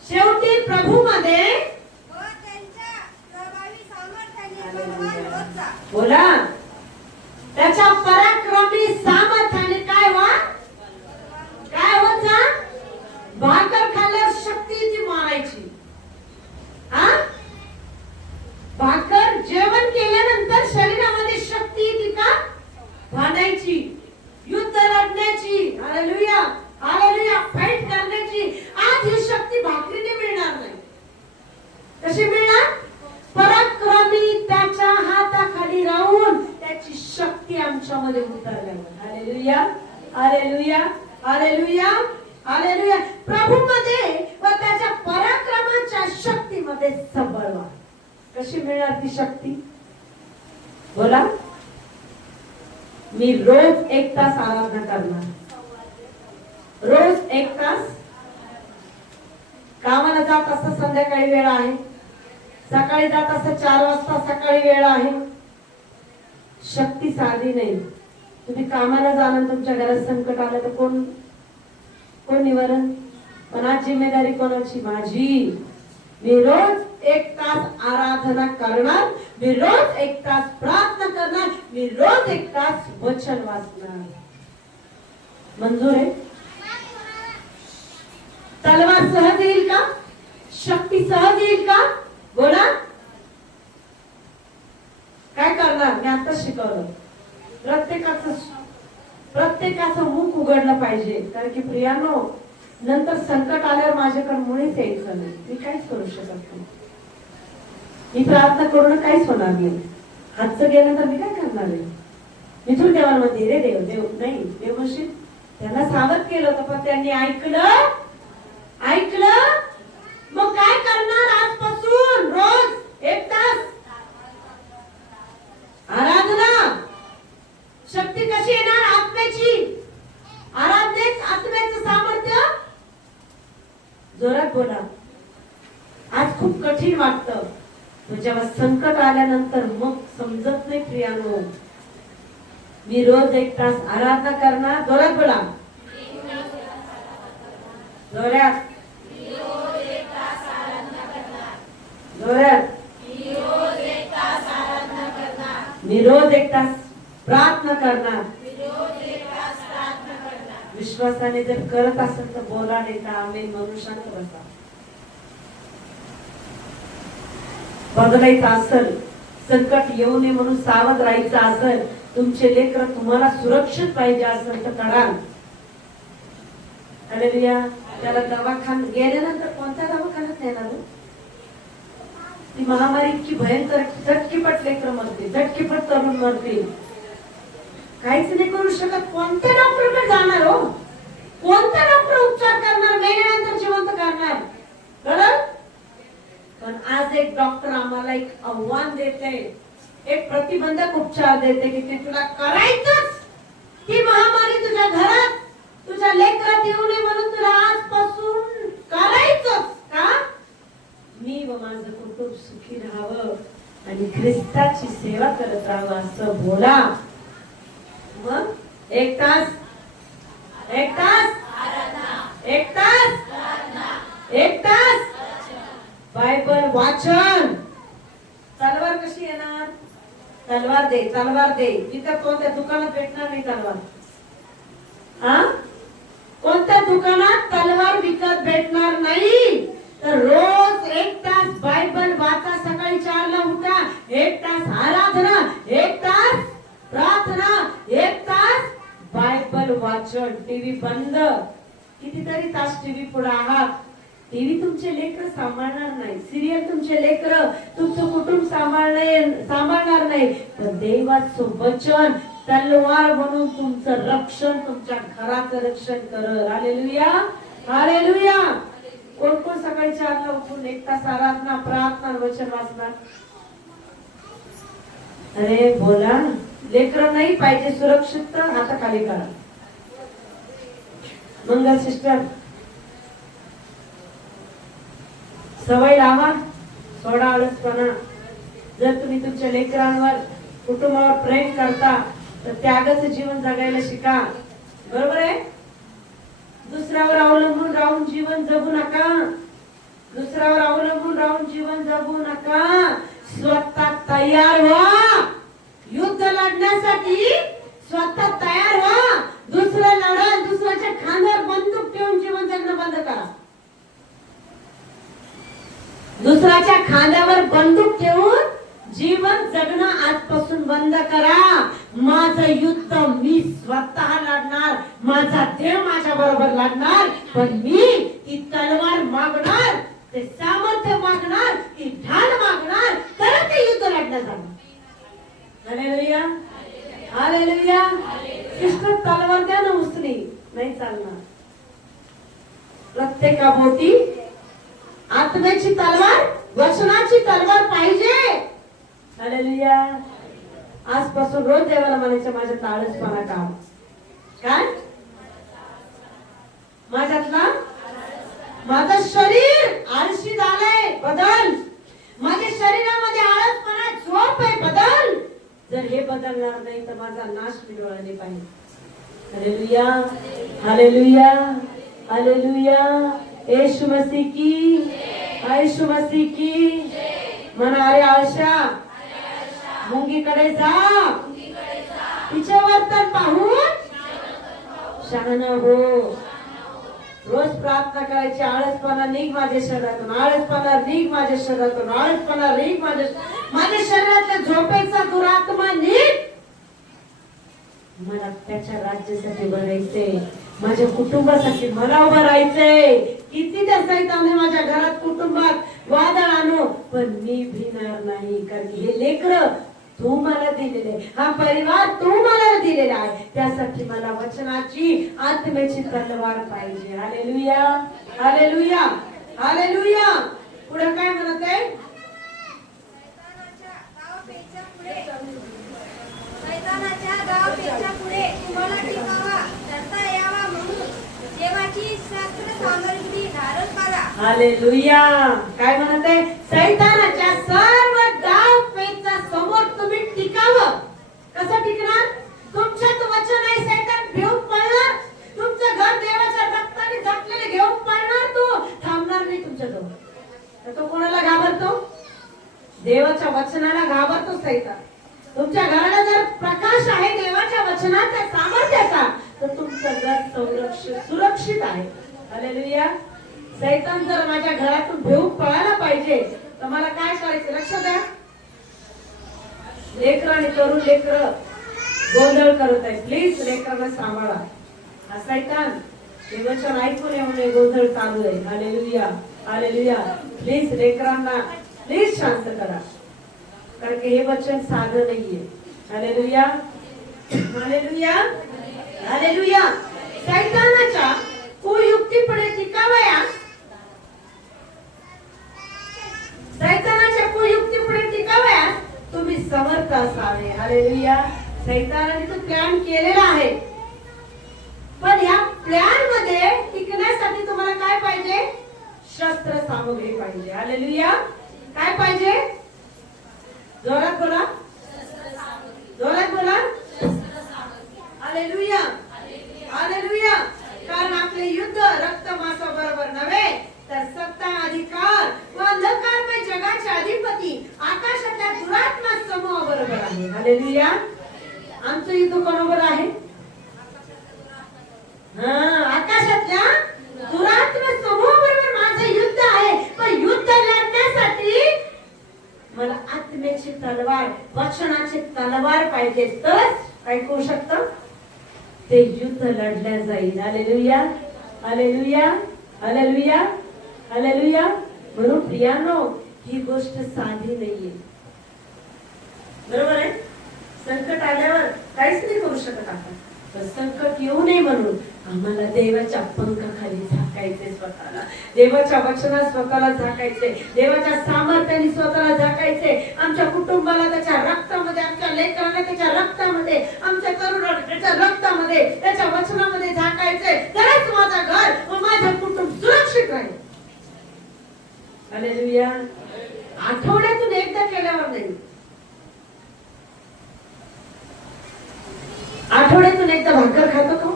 शेवटी प्रभूमध्ये व त्यांच्या प्रभावी सामर्थ्याने बलवान होत जा. बोला. त्याच्या पराक्रमी सामर्थ्याने काय व्हा, काय होत जा? भाकर खाल्ल्यावर शक्ती ती मारायची. हा, भाकर जेवण केल्यानंतर शरीरामध्ये शक्ती ती का भांडायची, युद्ध लढण्याची. Hallelujah, hallelujah. फाईट करण्याची. आज ही शक्ती भाकरीने मिळणार नाही. कशी मिळणार? पराक्रमी त्याच्या हाताखाली राहून त्याची शक्ती आमच्यामध्ये उतरल्यावर. हालेलुया, हालेलुया, हालेलुया, हालेलुया. प्रभूमध्ये व त्याच्या पराक्रमाच्या शक्तीमध्ये सबळ व्हा. कशी मिळणार ती शक्ती? बोला. मी रोज 1 तास आराधना करणार. रोज 1 तास. कामाला जात असता संध्याकाळी वेळ आहे, सकाळी जात असता 4 वाजता सकाळी वेळ आहे. शक्ती साधी नाही. तुम्ही कामाला जाणार, तुमच्या घरात संकट आलं तर कोण कोण निवारण? पण आज जिम्मेदारी कोणाची? माझी. मी रोज 1 तास आराधना करणार, मी रोज 1 तास प्रार्थना करणार, मी रोज 1 तास वचन वाचणार. मंजूर आहे? तलवार सहज येईल का? शक्ती सहज येईल का? बोला. काय करणार? मी आता शिकवलं. प्रत्येकाचं मुख उघडलं पाहिजे. कारण की प्रियानो, नंतर संकट आल्यावर माझ्याकडे मुळीच यायचं नाही. मी काहीच करू शकत नाही. मी प्रार्थना करून काहीच होणार नाही. हातचं गेलं तर मी काय करणार आहे? मी तुला देवाला म्हणते रे देव देव नाही. देव म्हणशील त्यांना सावध केलं होतं, पण त्यांनी ऐकलं. ऐकलं मग काय करणार? आजपासून रोज 1 तास आराधना. शक्ती कशी येणार? आत्म्याची. आराधनेच आत्म्याचं सामर्थ्य. जोरात बोला. आज खूप कठीण वाटतं, जेव्हा संकट आल्यानंतर मग समजत नाही प्रियानो. मी रोज 1 तास आराधना करणार. जोरात बोला. जोरात. जोरात. मी रोज 1 तास प्रार्थना करणार. विश्वासाने जर करत असेल तर बोला, नाही तर आमेन म्हणून शांत बसा. बदलायचं असेल, संकट येऊ नये म्हणून सावध राहायचं असेल, तुमचे लेकर तुम्हाला सुरक्षित पाहिजे असेल तर करा. हालेलुया. त्याला दवाखान्यात गेल्यानंतर कोणत्या दवाखान्यात नेणार? ती महामारी इतकी भयंकर, झटकीपट लेकर मरते, झटकीपट तरुण मरते. काहीच नाही करू शकत. कोणत्या डॉक्टरकडे जाणार हो? कोणत्या डॉक्टर उपचार करणार? मेल्यानंतर जिवंत करणार. कळलं? पण आज एक डॉक्टर आम्हाला एक आव्हान देते, एक प्रतिबंधक उपचार देते की ते तुला करायचंच. ती महामारी तुझ्या घरात, तुझ्या लेकरात येऊ नये म्हणून तुला आजपासून करायचंच. का? मी व माझं कुटुंब सुखी राहावं आणि ख्रिस्ताची सेवा करत राहावं असं बोला. मग 1 तास, 1 तास, 1 तास, 1 तास बायबल वाचन. तलवार कशी येणार? तलवार दे, तलवार दे. विकत कोणत्या दुकानात भेटणार नाही तलवार. हा, कोणत्या दुकानात तलवार विकत भेटणार नाही. तर रोज 1 तास बायबल वाचा. सकाळी 4 ला उठा. 1 तास आराधना, 1 तास प्रार्थना, 1 तास बायबल वाचन. टीव्ही बंद. कितीतरी तास टीव्ही पुढे आहात. टीव्ही तुमचे लेकर सांभाळणार नाही. सिरियल तुमचे लेकर, तुमचं कुटुंब सांभाळणार नाही. पण देवाचं वचन तलवार म्हणून तुमचं रक्षण, तुमच्या घराचं रक्षण करल. Hallelujah, hallelujah. कोण कोण सकाळी 4 ला उठून 1 तास आराधना, प्रार्थना, वचन वाचणार? अरे बोला. लेकर नाही पाहिजे सुरक्षित, हात खाली करा. मंगल सिस्टर, सवय लावा, सोडा आळसपणा. जर तुम्ही तुमच्या लेकरांवर, कुटुंबावर प्रेम करता तर त्यागाचं जीवन जगायला शिका. बरोबर आहे? दुसऱ्यावर अवलंबून राहून जीवन जगू नका. दुसऱ्यावर अवलंबून राहून जीवन जगू नका. स्वतः तयार व्हा. युद्ध लढण्यासाठी स्वतः तयार व्हा. दुसरं लढा. दुसऱ्याच्या खांद्यावर बंदूक ठेवून जीवन जगणं बंद करा. दुसऱ्याच्या खांद्यावर बंदूक ठेवून जीवन जगणं आजपासून बंद करा. माझं युद्ध मी स्वतः लढणार. माझा देव माझ्या बरोबर लढणार. पण मी ती तलवार मागणार, ते सामर्थ्य मागणार, ती ढाल मागणार, तर ते युद्ध लढण्यात जाणार. Hallelujah, hallelujah. सिस्टर तलवार द्या ना उसनी. नाही चालणार. प्रत्येकाभोवती आत्म्याची तलवार, वचनाची तलवार पाहिजे. हालेलुया. आजपासून रोज देवाला म्हणायचं माझ्यात आळसपणा काम. काय? माझ्यातला माझं शरीर आळशी झालंय, बदल. माझ्या शरीरामध्ये आळसपणा, झोप आहे, बदल. जर हे बदलणार नाही तर माझा नाश मिळवला पाहिजे. हालेलुया, हालेलुया, हालेलुया. येशू मसीह की, येशू मसीह की. म्हणा अरे आळशा, मुंगीकडे जा. तिचे वर्तन पाहून शहाणा हो. रोज प्रार्थना करायची. आळसपणा निघ माझ्या शरीरातून, आळसपणा निघ माझ्या शरीरातून, आळसपणा निघ माझ्या शरीरातल्या झोपेचा दुरात्मा निघ. मला त्याच्या राज्यासाठी उभं राहायचंय. माझ्या कुटुंबासाठी मला उभं राहायचंय. किती त्या सैताने माझ्या घरात, कुटुंबात वादळ आणो, पण मी भिणार नाही. कारण हे लेकर तू मला दिलेले, हा परिवार तू मला दिलेला आहे. त्यासाठी मला वचनाची, आत्म्याची तलवार पाहिजे. हालेलुया, हालेलुया, हालेलुया. पुढे काय म्हणत आहे? सैतानाच्या गावापेक्षा पुढे तुम्हाला टिकावा करता यावा म्हणून देवाची शस्त्र सामग्री धारण करा. हालेलुया. काय म्हणत आहे? सैतानाच्या सर्व डावपेचा समोर तुम्ही टिकावं. कसं टिकणार? तुमच्यात वचन आहे. सैतान घेऊन पळणार. तुमचं घर देवाच्या रक्ताने झाकलेले घेऊन पळणार. तो थांबणार नाही तुमच्याजवळ. तर तो कोणाला घाबरतो? देवाच्या वचनाला घाबरतो सैतान. तुमच्या घराला जर प्रकाश आहे देवाच्या वचनाच्या सामर्थ्याचा, तर तुमचं घर सुरक्षित आहे. हालेलुया. सैतान जर माझ्या घरातून घेऊन पळायला पाहिजे तर मला काय करायचं? लक्ष द्या. लेकर आणि तरुण लेकर गोंधळ करत आहे. प्लीज लेकरांना सांभाळा. हा सैतान हे वचन ऐकून येऊन गोंधळ चालू आहे. हालेलुया, हालेलुया. प्लीज लेकरांना प्लीज शांत करा. कारण की हे वचन साधं नाहीये. हालेलुया, हालेलुया, हालेलुया. सैतानाच्या कुयुक्तीपुढे टिकावयास, सैतानाच्या कुयुक्तीपुढे टिकावयास तुम्ही समर्थ असावे. हालेलुया. सैतानाने तो प्लॅन केलेला आहे, पण ह्या प्लॅन मध्ये टिकण्यासाठी तुम्हाला काय पाहिजे? शस्त्र सामग्री पाहिजे. हालेलुया. काय पाहिजे? जोरात बोला, जोरात बोला. Hallelujah, hallelujah. कारण आपले युद्ध रक्त मांसाबरोबर नव्हे, तर सत्ता, अधिकार व अंधकारमय जगाचे अधिपती, आकाशाच्या दुरात्मा समूहा बरोबर आहे. हालेलुया. आमचं युद्ध कोणावर आहे? आकाशातल्या दुरात्म समूहाबरोबर माझं युद्ध आहे. पण युद्ध लढण्यासाठी मला आत्म्याची तलवार, वचनाची तलवार पाहिजे, तरच काय करू शकतं, ते युद्ध लढल्या जाईल. हालेलुया, हालेलुया, हालेलुया, हालेलुया. म्हणून प्रियानो, ही गोष्ट साधी नाहीये. बरोबर आहे? संकट आल्यावर काहीच नाही करू शकत आपण. पण संकट येऊ नये म्हणून आम्हाला देवाच्या पंखाखाली झाकायचे, स्वतःला देवाच्या वचनात स्वतःला झाकायचे, देवाच्या सामर्थ्याने स्वतःला झाकायचे. आमच्या कुटुंबाला त्याच्या रक्तामध्ये, आमच्या लेकरांना त्याच्या रक्तामध्ये, आमच्या तरुणाला त्याच्या रक्तामध्ये, त्याच्या वचनामध्ये झाकायचे. तरच माझं घर व माझं कुटुंब सुरक्षित राहील. हालेलुया. आठवड्यातून एकदा केल्यावर नाही, आठवड्यातून एकदा भाकर खातो का?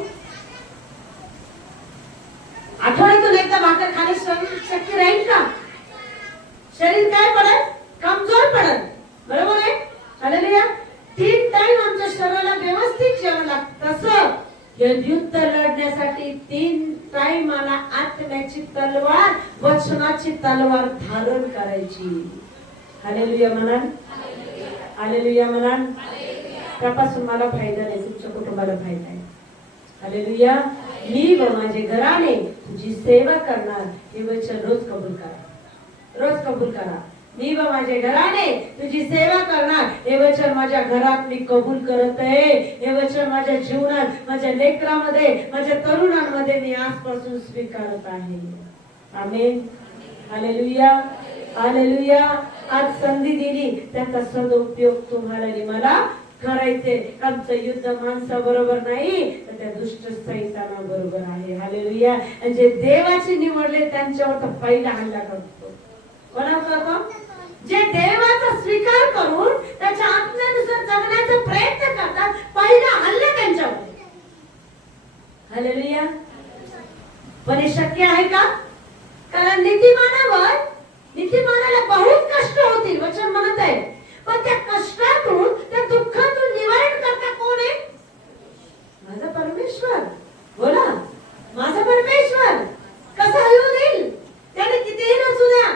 आठवड्यातून एकदा भाकर खाणे शक्य राहील का? शरीर काय पडेल? कमजोर पडेल. बरोबर आहे? हालेलुया. 3 टाइम आमच्या शरीराला व्यवस्थित जेवण लागतं. तसं हे युद्ध लढण्यासाठी 3 टाइम मला आत्म्याची तलवार, वचनाची तलवार धारण करायची. हालेलुया म्हणा, हालेलुया म्हणा. त्यापासून मला फायदा नाही, तुमच्या कुटुंबाला फायदा आहे. हालेलुया. मी व माझे घराने तुझी सेवा करणार, हे वचन रोज कबूल करा, रोज कबूल करा. मी व माझे घराने तुझी सेवा करणार, हे वचन माझ्या घरात मी कबूल करत आहे. हे वचन माझ्या जीवनात, माझ्या लेकरामध्ये, माझ्या तरुणांमध्ये मी आजपासून स्वीकारत आहे. आमेन. हालेलुया, हालेलुया. आज संधी दिली, त्याचा सदुपयोग तुम्हाला आणि मला करायचे. आमचं युद्ध माणसाबरोबर नाही, तर त्या दुष्ट सैतानाबरोबर आहे. हालेलुया. आणि जे देवाचे निवडले त्यांच्यावर तर पहिला हल्ला करतो. कोणावर? जे देवाचा स्वीकार करून त्याच्या आत्म्यानुसार जगण्याचा प्रयत्न करतात, पहिला हल्ला त्यांच्यावर. हालेलुया. पण हे शक्य आहे का? कारण नीतिमानाला बहुत कष्ट होतील, वचन म्हणत आहे. पण त्या कष्टातून, त्या दुःखातून निवारण करता कोण आहे? माझा परमेश्वर. बोला, माझा परमेश्वर. कसा येऊ देईल? त्याने कितीही नसू द्या,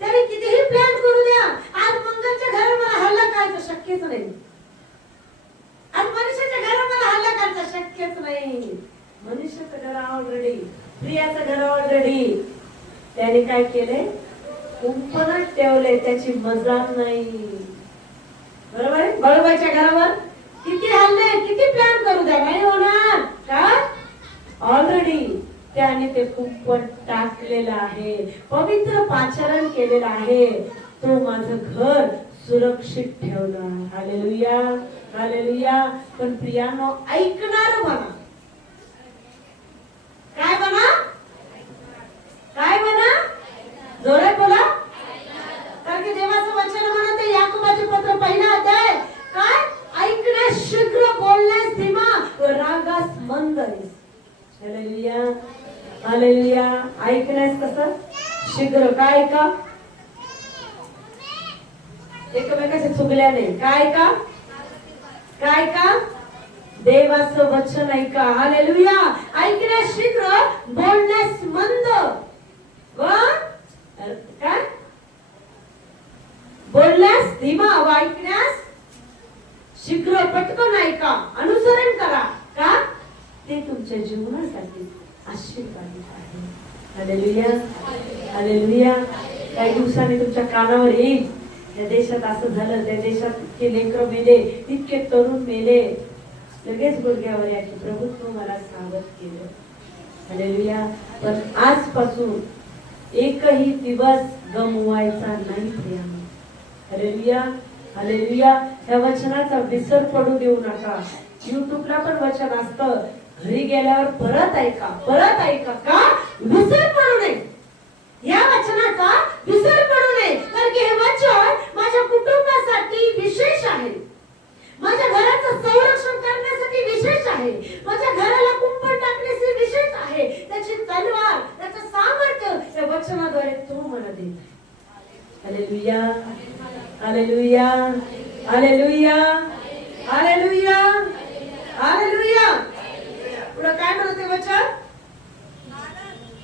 त्याने कितीही प्लॅन करू द्या. आज मंगलच्या घरावर मला हल्ला करायचा शक्यच नाही. आज मनुष्याच्या घरावर मला हल्ला करायचा शक्यच नाही. मनुष्याचं घर ऑलरेडी, प्रियाचं घर ऑलरेडी त्याने काय केले? कुंपणात ठेवले, त्याची मजाक नाही. बरोबर आहे? बळवाच्या घरावर किती हल्ले, किती प्लॅन करू द्या, नाही होणार का? ऑलरेडी त्याने ते कुंपण टाकलेलं आहे, पवित्र पाचारण केलेलं आहे. तो माझं घर सुरक्षित ठेवणार. Hallelujah, hallelujah. पण प्रियानो, ऐकणार बना. काय बना? काय बना? जोरात बोला. कारण की देवाचं वचन म्हणत आहे, याकोबाचे पत्र 1 अध्याय, काय? ऐकण्यास शीघ्र, बोलण्यास धीमा व रागास मंद. Hallelujah, hallelujah. ऐकण्यास कसं शीघ्र? काय का? एकमेकाच्या चुगल्या नाही. काय का? काय का? देवाचं वचन ऐका. हालेलुया. ऐकण्यास शीघ्र, बोलण्यास मंद व काय? बोलण्यास धीमा व ऐकण्यास शीघ्र. पटकन ऐका, अनुसरण करा. का? ते तुमच्या जीवनासाठी आशीर्वादित आहे. हालेलुया, हालेलुया. काही दिवसांनी तुमच्या कानावर येईल, त्या देशात असं झालं, त्या देशात इतके लेकरं मेले, इतके तरुण मेले. लगेच गुडघ्यावर या की प्रभू मला सावध केलं. हालेलुया. पण आजपासून एकही दिवस गमवायचा नाही प्रियानो. Hallelujah, hallelujah. या वचनाचा विसर पडू देऊ नका. युट्यूबला पण वचन असतं, घरी गेल्यावर परत ऐका, परत ऐका. का? विसर पडू नये. या वचनाचा विसर पडू नये. कारण की हे वचन माझ्या कुटुंबासाठी विशेष आहे, माझ्या घराचं संरक्षण करण्यासाठी विशेष आहे, माझ्या घराला कुंपण टाकण्यासाठी विशेष आहे. त्याची तलवार, त्याचं सामर्थ्य या वचनाद्वारे तो मला देईल. हालेलुया, हालेलुया, हालेलुया. हालेलुया हालेलुया. पुढे काय म्हणते वचन?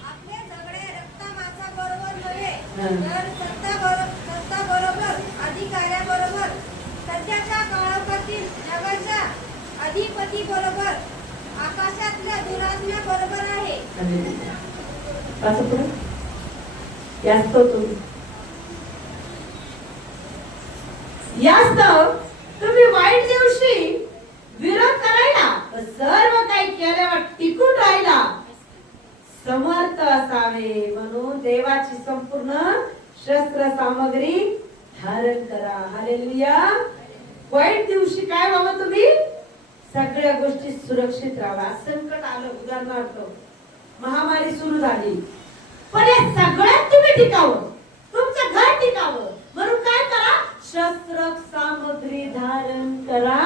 आपले झगडे रक्तमांसाबरोबर नव्हे, हा. तर सत्ताबरोबर, अधिकाऱ्याबरोबर, सध्याच्या काळोखातील जगाच्या अधिपतीबरोबर, आकाशातल्या दुरात्म्याबरोबर आहे. हालेलुया. असं पुढे यास्तव तुम्ही वाईट दिवशी विरोध करायला व सर्व काही केल्यावर टिकून राहिला समर्थ असावे म्हणून देवाची संपूर्ण शस्त्र सामग्री धारण करा. हालेलुया. वाईट दिवशी काय व्हावं? तुम्ही सगळ्या गोष्टी सुरक्षित राहा. संकट आलं, उदाहरणार्थ महामारी सुरू झाली, पण या सगळ्यात तुम्ही टिकावं, तुमचं घर टिकावं म्हणून काय करा? शस्त्र सामग्री धारण करा.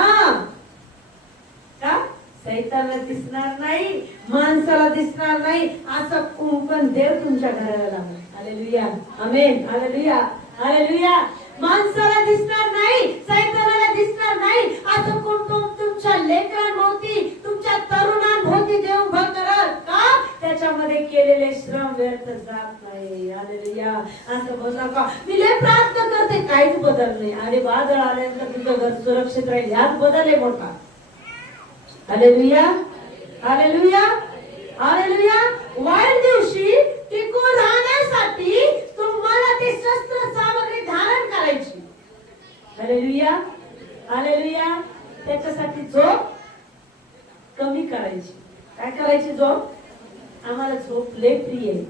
का? सैतानाला दिसणार नाही, माणसाला दिसणार नाही असं कुंकण देव तुमच्या घराला लावलं. Hallelujah amen. हालेलुया हालेलुया. माणसाला दिसणार नाही, सैतानाला दिसणार नाही असं कुंकण तुमच्या लेकरांभोवती, तुमच्या तरुणांभोवती देव उभं करत. का? त्याच्यामध्ये केलेले श्रम व्यर्थ जात नाही. हालेलुया. असं बोल नका मी लय प्रार्थना करते, काहीच बदल नाही. आणि वादळ आल्यानंतर तुझं घर सुरक्षित राहील, यात बदल आहे मोठा. हालेलुया हालेलुया हालेलुया. वाईट दिवशी टिकून राहण्यासाठी तुम्हाला ती शस्त्र सामग्री धारण करायची. Hallelujah hallelujah. त्याच्यासाठी झोप कमी करायची. काय करायची? झोप. आम्हाला झोप लय प्रिय आहे.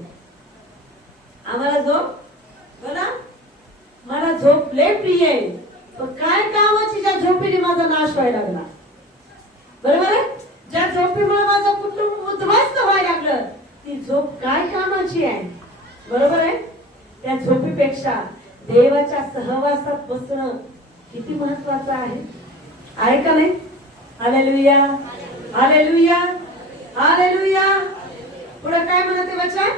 आम्हाला झोप बोला, मला झोप लय प्रिय आहे. पण काय कामाची ज्या झोपीने माझा नाश व्हायला लागला. बरोबर आहे? ज्या झोपीमुळे माझं कुटुंब उद्ध्वस्त व्हायला लागलं, ती झोप काय कामाची आहे? बरोबर आहे? त्या झोपीपेक्षा देवाच्या सहवासात बसणं किती महत्वाचं आहे. आहे का नाही? हालेलुया हालेलुया हालेलुया. पुढे काय म्हणते वचन?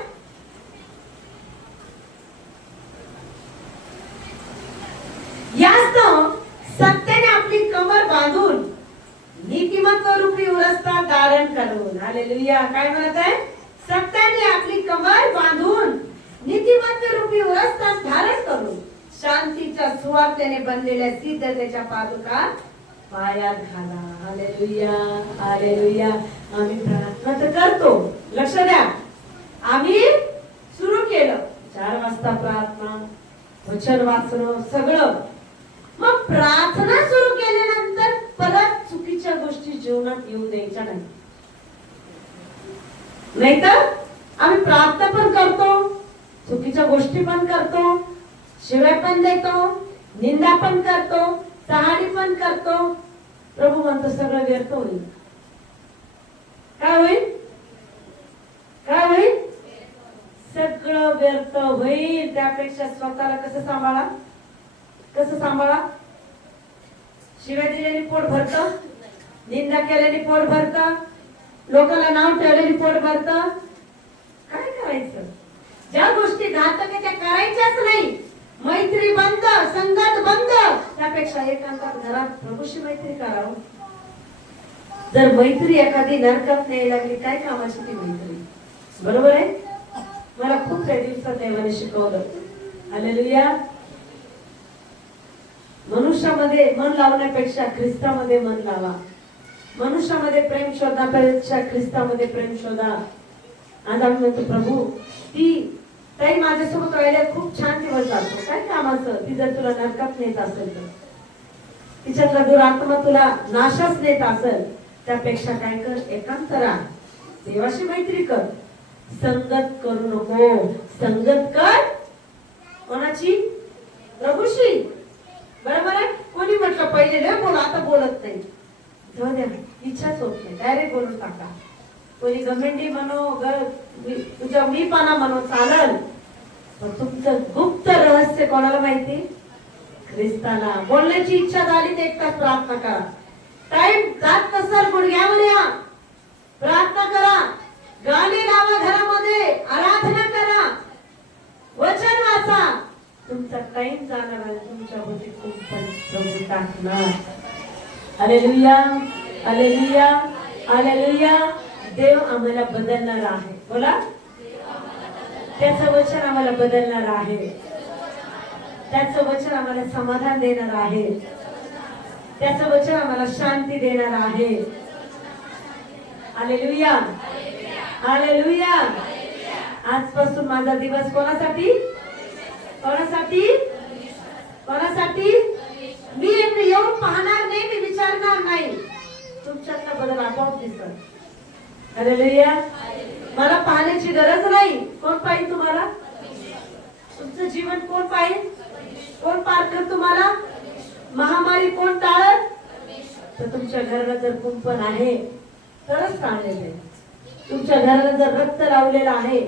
यास्तव सत्याने आपली कमर बांधून नीतिमत्व रूपी उरस्ता धारण करून. हालेलुया. काय म्हणत आहे? सत्याने आपली कमर बांधून नीतिमत्व रूपी उरस्ता धारण करून शांतीच्या सुवार्तेने बनलेल्या सिद्धतेच्या पादुका पायात घाला. Hallelujah hallelujah. आम्ही प्रार्थना तर करतो, लक्ष द्या. आम्ही सुरू केलं 4 वाजता प्रार्थना, वचन वाचणं सगळं. मग प्रार्थना सुरू केल्यानंतर परत चुकीच्या गोष्टी जीवनात येऊ द्यायच्या नाही. नाहीतर आम्ही प्रार्थना पण करतो, चुकीच्या गोष्टी पण करतो, शिव्या पण देतो, निंदा पण करतो, चहाडी पण करतो. प्रभू म्हणतो सगळं व्यर्थ होईल. काय होईल? काय होईल? सगळं व्यर्थ होईल. त्यापेक्षा स्वतःला कसं सांभाळा? कसं सांभाळा? शिव्या दिल्याने पोट भरतं, निंदा केल्याने पोट भरतं, लोकांना नाव ठेवल्याने पोट भरतं. काय करायचं? ज्या गोष्टी घातक आहे त्या करायच्याच नाही. मैत्री बंद, संगत बंद. त्यापेक्षा एकांतात घरात प्रभूशी मैत्री करावं. जर मैत्री एखादी नरकात नाही लागली, काय कामाची ती मैत्री? बरोबर आहे? मला खूप त्या दिवसात देवाने शिकवलं. हालेलुया. मनुष्यामध्ये मन लावण्यापेक्षा ख्रिस्तामध्ये मन लावा. मनुष्यामध्ये प्रेम शोधण्यापेक्षा ख्रिस्तामध्ये प्रेम शोधा. आज आम्ही म्हणतो प्रभू ती ताई माझ्यासोबत राहिल्या खूप छान दिवस जातो, काय कामाचं? ती जर तुला नरकात नेत असेल तर, तिच्यातला दुरात्मा तुला नाशास नेत असेल, त्यापेक्षा काय कर? एकांत राहा, देवाशी मैत्री कर, संगत करू नको. संगत कर कोणाची? प्रभूशी. बरोबर आहे? कोणी म्हटलं पहिले लय बोल, आता बोलत नाही, जाऊ द्या, इच्छाच होत नाही, डायरेक्ट बोलून टाका. कोणी गमेंडी म्हणो, तुझ्या मीपणा म्हणो, चालल. पण तुमचं गुप्त रहस्य कोणाला माहिती? ख्रिस्ताला. बोलण्याची इच्छा झाली तर एकटाच प्रार्थना करा. टाइम जात नसेल गुडघ्यावर या, प्रार्थना करा, गाणी लावा, घरामध्ये आराधना करा, वचन वाचा. तुमचा टाइम जाणार आहे, तुमच्या भोवती खूप प्रभू टाकणार. हालेलुया, हालेलुया, हालेलुया. देव आम्हाला बदलणार आहे. बोला, त्याचं वचन आम्हाला बदलणार आहे. त्याचं वचन आम्हाला समाधान देणार आहे. त्याचं वचन आम्हाला शांती देणार आहे. हालेलुया, हालेलुया. आजपासून माझा दिवस कोणासाठी? कोणासाठी? कोणासाठी? मी येऊन पाहणार नाही, मी विचारणार नाही. तुमच्यातला बदल आपोआप दिसत. हालेलुया. मला पाहण्याची गरज नाही. कोण पाहिजे तुम्हाला? तुमचं जीवन कोण पाहिजे? कोण पारकर तुम्हाला? महामारी कोण टाळत? तर तुमच्या घराला जर कुंपण आहे तरच टाळलेलं आहे. तुमच्या घराला जर रक्त लावलेलं आहे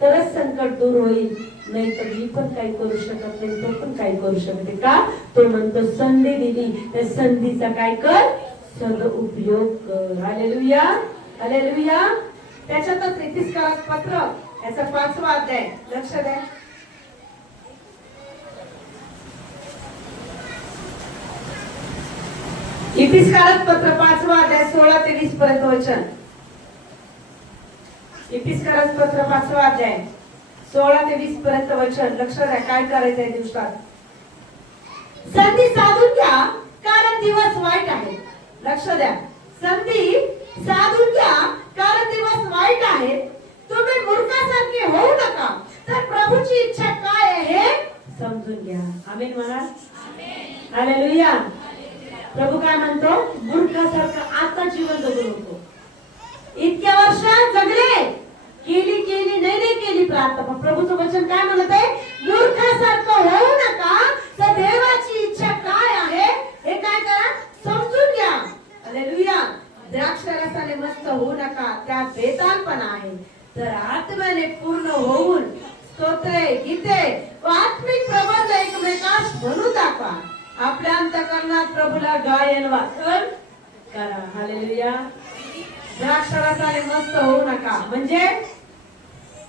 तरच संकट दूर होईल. नाही तर मी पण काही करू शकत नाही, तो पण काही करू शकते. का? तो म्हणतो संधी दिली त्या संधीचा काय कर? सदुपयोग कर. Hallelujah, hallelujah. त्याच्यातच इतिहास पत्र याचा 5वा अध्याय, लक्ष द्या. इतिहास पत्र 5वा अध्याय 16 ते 20 पर्यंत वचन. इतिहास पत्र 5वा अध्याय 16 ते 20 पर्यंत वचन. लक्ष द्या काय करायचंय दिवसात. संधी साधून घ्या कारण दिवस वाईट आहे. लक्ष द्या. संधी साधून घ्या कारण दिवस वाईट आहे. तुम्ही मूर्खासारखे होऊ नका, तर प्रभूची इच्छा काय आहे हे समजून घ्या. आमेन म्हणा. हालेलुया. प्रभू काय म्हणतो? मूर्खासारखं आता जीवन जगू नको. इतक्या वर्ष जगले, केली नाही केली प्रार्थना, पण प्रभूचं वचन काय म्हणत आहे? मूर्खासारखं होऊ नका, तर देवाची इच्छा काय आहे हे काय करा? समजून घ्या. हालेलुया. द्राक्षरसाने मस्त होऊ नका, त्यात बेतालपणा आहे. तर आत्म्याने पूर्ण होऊन स्तोत्रे, गीते व आत्मिक प्रबंध एकमेकास म्हणू दाखवा. आपल्या अंतःकरणात प्रभूला गायन वाचन करा. हालेलुया. द्राक्षरसाने मस्त होऊ नका म्हणजे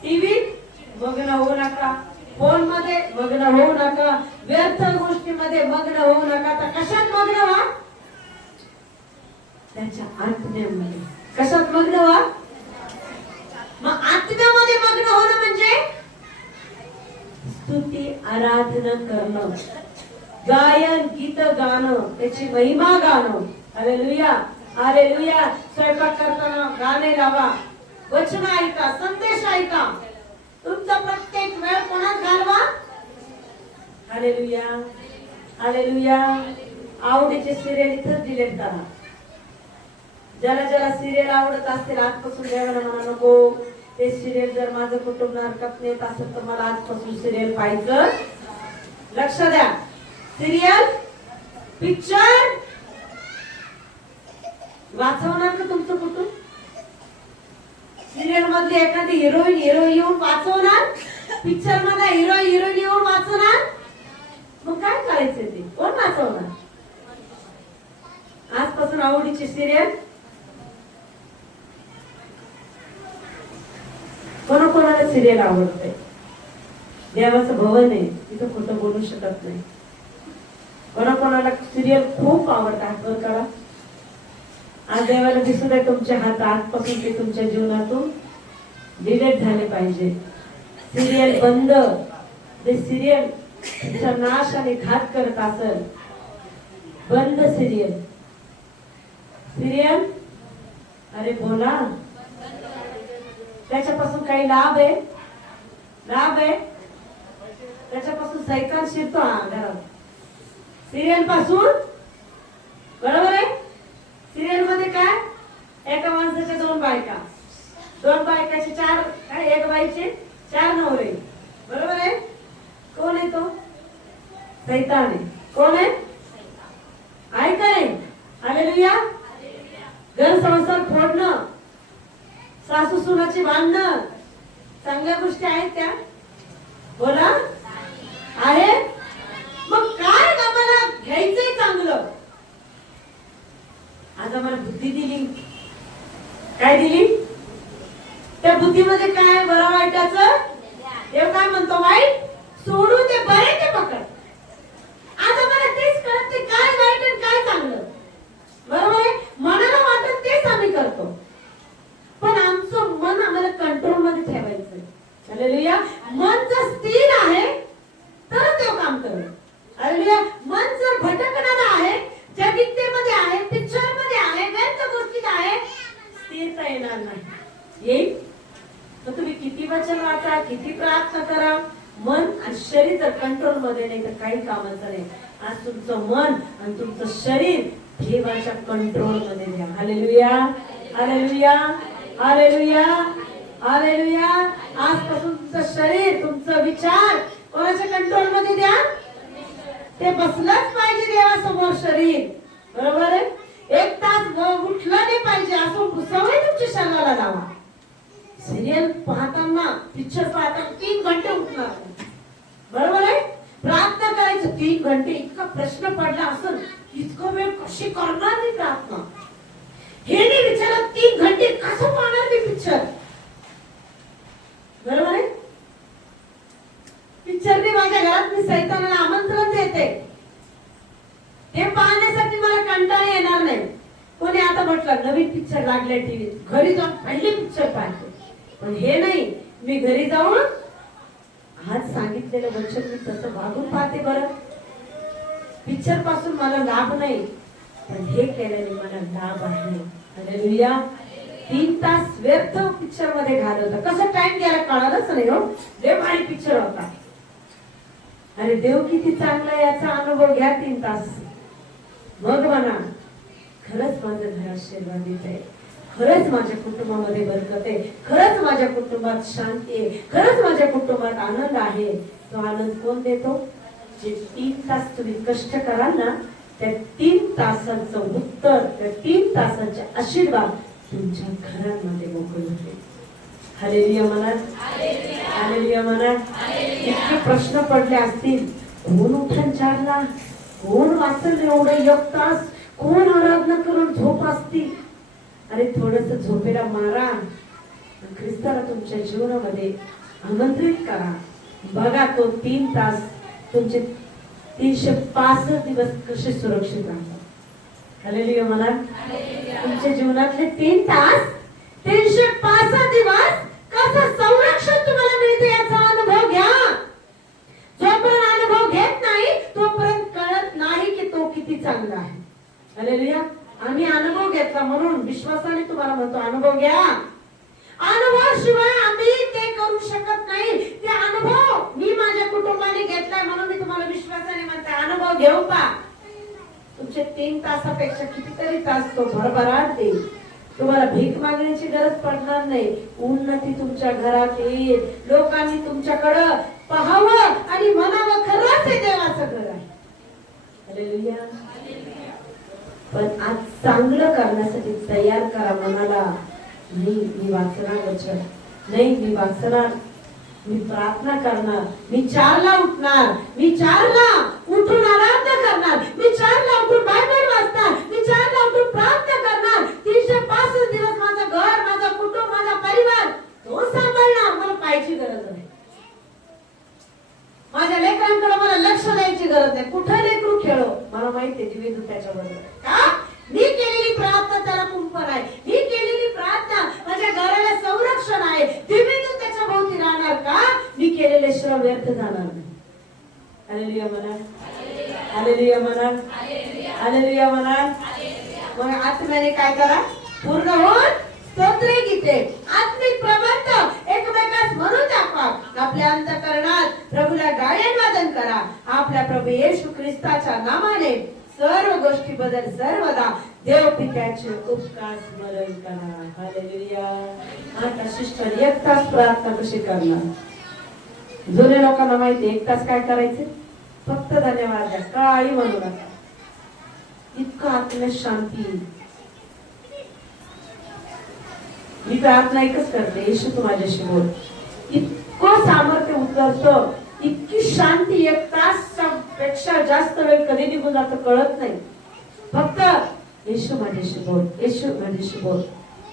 टीव्हीत मग्न होऊ नका, फोन मध्ये मग्न होऊ नका, व्यर्थ गोष्टीमध्ये मग्न होऊ नका. तर कशात मग्न व्हा? त्याच्या आत्म्यामध्ये. कशात मग्न व्हा? मग आत्म्यामध्ये मग्न होणं म्हणजे स्तुती आराधना करणं, गायन गीत गाणं, त्याची महिमा गाणं. Hallelujah, hallelujah. स्वयंपाक करताना गाणे लावा, वचन ऐका, संदेश ऐका. तुमचा प्रत्येक वेळ कोणात घालवा? हालेलुया, हालेलुया. आवडीचे सिरियल इथं डिलीट करा. ज्याला ज्याला सिरियल आवडत असतील आजपासून देवाला म्हणा नको, ते सिरियल जर माझं कुटुंब नरकात नेत असेल तर मला आजपासून सिरियल पाहायचं. लक्ष द्या. सिरियल, पिक्चर वाचवणार का तुमचं कुटुंब? सिरियल मधली एखादी हिरो येऊन वाचवणार? पिक्चर मध्ये हिरोईन येऊन वाचवणार? मग काय करायचं? ते कोण वाचवणार? आजपासून आवडीची सिरियल. कोणाकोणाला सिरियल आवडते? देवाचं भवन आहे, तिथं खोटं बोलू शकत नाही. कोणाकोणाला सिरियल खूप आवडतात. बरं करा. आज देवाला दिसू दे तुमच्या हात आजपासून ते तुमच्या जीवनातून डिलीट झाले पाहिजे. सिरियल बंद. जे सिरियल तुमचा नाश आणि घात करत असेल, बंद सिरियल. सिरियल, अरे बोला. त्याच्यापासून काही लाभ आहे? लाभ आहे? त्याच्यापासून सैतान शिरतो घरात. सिरियल पासून. बरोबर आहे. सिरियल मध्ये काय? एका माणसाच्या 2 बायका, 2 बायकाचे 4 काय, 1 बाईचे 4 नवरे. बरोबर आहे. कोण आहे तो? सैतान आहे. कोण आहे? आहे का नाही? हालेलुया. घर संसार फोडणं, सासू सुनाची भांडणं, चांगल्या गोष्टी आहेत त्या? बोला. आहे. मग काय आम्हाला घ्यायचंय चांगलं? आज आम्हाला बुद्धी दिली. काय दिली? त्या बुद्धीमध्ये काय बरं वाईटाचं? देव काय म्हणतो? वाईट सोडून ते बरे ते पकड. आज आम्हाला तेच कळत नाही काय वाईट आणि काय चांगलं. कंट्रोल मध्ये नाही तर काही कामाचं नाही. आज तुमचं मन आणि तुमचं शरीर देवाच्या कंट्रोल मध्ये द्या. हालेलुया, हालेलुया, हालेलुया, हालेलुया. आजपासून तुमचं शरीर, तुमचं विचार कोणाच्या कंट्रोल मध्ये द्या. ते बसलंच पाहिजे देवासमोर शरीर. बरोबर आहे. एक तास उठलं नाही पाहिजे असं सवय तुमच्या शरीराला लावा. सिरियल पाहताना, पिक्चर पाहताना 3 घंटे उठणार. बरोबर आहे. प्रार्थना करायचं 3 घंटे. इतका प्रश्न पडला असं इतकं वेळ कशी करणार नाही प्रार्थना. हे नाही विचारत 3 घंटे कसं पाहणार मी पिक्चर. बरोबर आहे. पिक्चरने माझ्या घरात मी सैतानाला आमंत्रण देते. ते पाहण्यासाठी मला कंटाळा येणार नाही. कोणी आता म्हटलं नवीन पिक्चर लागले टीव्हीत, घरी जाऊन पहिले पिक्चर पाहते. पण हे नाही, मी घरी जाऊन आज सांगितलेलं वचन मी तसं वागून पाहते. बरं, पिक्चर पासून मला लाभ नाही, पण हे केल्याने मला लाभ आहे. हालेलुया. 3 तास व्यर्थ पिक्चर मध्ये घालवलं. कसं टाइम गेला कळालंच नाही. हो, लय भारी पिक्चर होता. अरे देव किती चांगला याचा अनुभव घ्या 3 तास. मग म्हणा खरंच माझं घर आशीर्वादित आहे, खरंच माझ्या कुटुंबामध्ये बरकत आहे, खरंच माझ्या कुटुंबात शांती आहे, खरंच माझ्या कुटुंबात आनंद आहे. तो आनंद कोण देतो? जे 3 तास तुम्ही कष्ट कराल ना, त्या 3 तासांचं उत्तर, त्या 3 तासाचे आशीर्वाद तुमच्या घरांमध्ये मोकळे होते. हालेलुया म्हणा, हालेलुया म्हणा. इतके प्रश्न पडले असतील, कोण उठून चारला, कोण वाचल एवढं 1 तास, कोण आराधना करून झोप असतील. अरे थोडस झोपेला मारा, ख्रिस्ताला तुमच्या जीवनामध्ये आमंत्रित करा. बघा तो 3 तास तुमचे 365 दिवस कसे सुरक्षित राहतात. हालेलुया म्हणा. तुमच्या जीवनातले 3 तास 365 दिवस कसं संरक्षण तुम्हाला मिळते याचा अनुभव घ्या. जोपर्यंत अनुभव घेत नाही तोपर्यंत कळत नाही की तो किती चांगला आहे. हालेलुया. आम्ही अनुभव घेतला म्हणून विश्वासाने तुम्हाला म्हणतो अनुभव घ्या. अनुभवाशिवाय आम्ही ते करू शकत नाही. ते अनुभव मी माझ्या कुटुंबाने घेतलाय म्हणून मी तुम्हाला विश्वासाने म्हणते अनुभव घेऊ पा. तुमचे 3 तासापेक्षा कितीतरी तास तो भरभराट देईल. तुम्हाला भीक मागण्याची गरज पडणार नाही. उन्नती तुमच्या घरात येईल. लोकांनी तुमच्याकडं पाहावं आणि म्हणावं खरंच हे देवाचं घर आहे. हालेलुया. पण आज चांगलं करण्यासाठी तयार करा मनाला. मी वाचणार वचन, नाही मी वाचणार, मी प्रार्थना करणार, मी 4ला उठणार, मी 4ला उठून आराधना करणार, मी 4ला उठून बायबल वाचणार, मी 4ला उठून प्रार्थना करणार. 365 दिवस माझं घर, माझा कुटुंब, माझा परिवार तो सांभाळणार. मला पाहायची गरज नाही. माझ्या लेकरांकडे मला लक्ष द्यायची गरज नाही. कुठे लेकरू खेळो मला माहितीये दिवेदू त्याच्याबरोबर. का? मी केलेली प्रार्थना त्याला कुंपण आहे. मी केलेली प्रार्थना माझ्या घराला संरक्षण आहे. दिवेदू त्याच्या भोवती राहणार. का? मी केलेले श्रम व्यर्थ जाणार नाही. हालेलुया म्हणा, हालेलुया म्हणा, हालेलुया म्हणा. मग आत्म्याने काय करा? पूर्ण होऊन स्तोत्रे गीते, आत्मिक प्रबंध एकमेकास म्हणून दाखवा. आपल्या अंतःकरणात प्रभूला गायन वादन करा. आपल्या प्रभू येशू ख्रिस्ताच्या नामाने सर्व गोष्टी बदल सर्वदा देव पित्याचे उपकार स्मरण करा. हालेलुया. आता सिस्टर 1 तास प्रार्थना कशी करणार? जुने लोकांना माहिती 1 तास काय करायचे? फक्त धन्यवाद द्या, काही म्हणू नका. इतकं आत्म्यात शांती. मी प्रार्थना एकच करते, येशू तू माझ्याशी बोल. इतकं सामर्थ्य उतरतं, इतकी शांती. 1 तास पेक्षा जास्त वेळ कधी निघून जातं कळत नाही. फक्त येशू माझ्याशी बोल, येशू माझ्याशी बोल.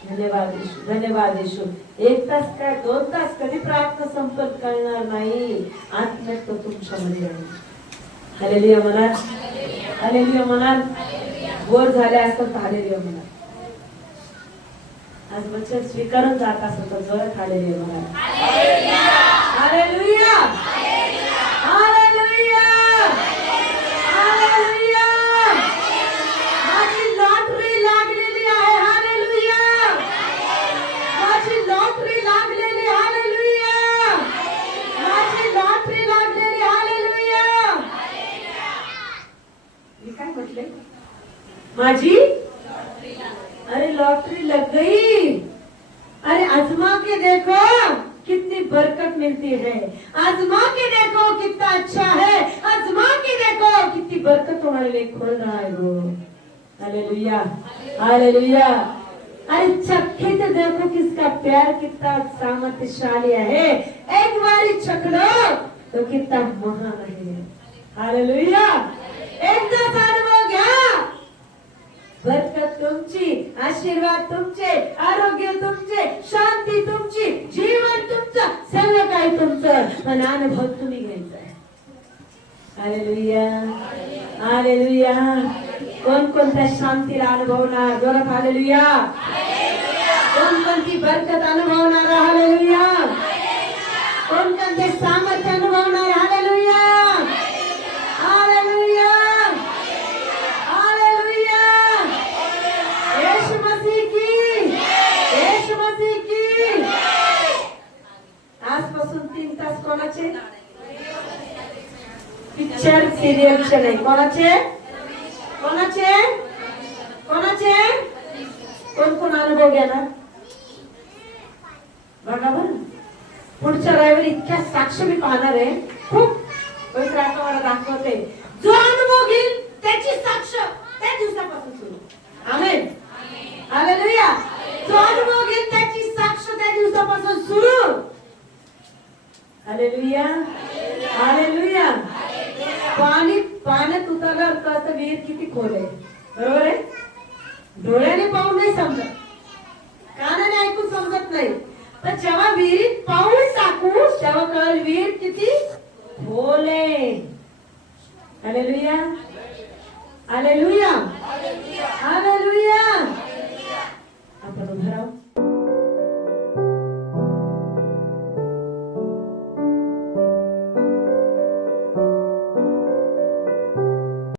धन्यवाद येशू, धन्यवाद येशू. 1 तास काय 2 तास कधी प्रार्थना संपत कळणार नाही. आत्म्यात तो तुमच्यामध्ये आहे. हालेलुया म्हणा, हालेलुया म्हणा. बोर झाले असतात तर हालेलुया म्हणा. आज वचन स्वीकारून जात असत तर जोरात हालेलुया म्हणा. हालेलुया, हालेलुया, हालेलुया. माझी लॉटरी लागलेली आहे. हालेलुया. माझी लॉटरी लागलेली. हालेलुया. माझी लॉटरी लागलेली. हालेलुया. म्हटले? माझी अरे लॉटरी लग गई. अरे आजमा के देखो कितनी बरकत मिलती है. आजमा के देखो कितना अच्छा है. आजमा के देखो कितनी बरकत तुम्हारे लिए खोल रहा है वो. Hallelujah hallelujah. अरे चखे तो देखो किसका प्यार कितना सामर्थ्यशाली है. एक बारी चख लो तो कितना महान है. हालेलुया. एकदा अनुभव घ्या. बरकत तुमची, आशीर्वाद तुमचे, आरोग्य तुमचे, शांती तुमची, जीवन तुमचं, सर्व काही तुमचं. पण अनुभव तुम्ही घ्यायचा आहे. हालेलुया हालेलुया. कोणकोणत्या शांतीला अनुभवणार? जोरात हालेलुया. कोणकोणती बरकत अनुभवणार? हालेलुया. कोणकोणते सामर्थ्य अनुभवणार? हालेलुया हालेलुया हालेलुया. यीशु मसीह की, यीशु मसीह की. आजपासून 3 तास कोणाचे? पिक्चर सिरियलचे नाही. कोणाचे? कोणाचे? कोणाचे? कोण कोण अनुभव घेणार? बघा बरं, पुढच्या रविवारी इतक्या साक्ष मी पाहणार आहे. खूप पवित्र आत्मा मला दाखवते. जो अनुभव घेईल त्याची साक्ष त्या दिवसापासून सुरू. Amen hallelujah. जो अनुभव घेईल त्याची साक्ष त्या दिवसापासून सुरू. Hallelujah hallelujah. पाण्यात उतरल्यावर कळतं विहीर किती खोल आहे. बरोबर आहे. डोळ्याने पाहून नाही समजत, कानाने ऐकून समजत नाही. तर जेव्हा विहिरीत पाऊल टाकू तेव्हा कळेल विहीर किती खोल आहे. हालेलुया हालेलुया हालेलुया.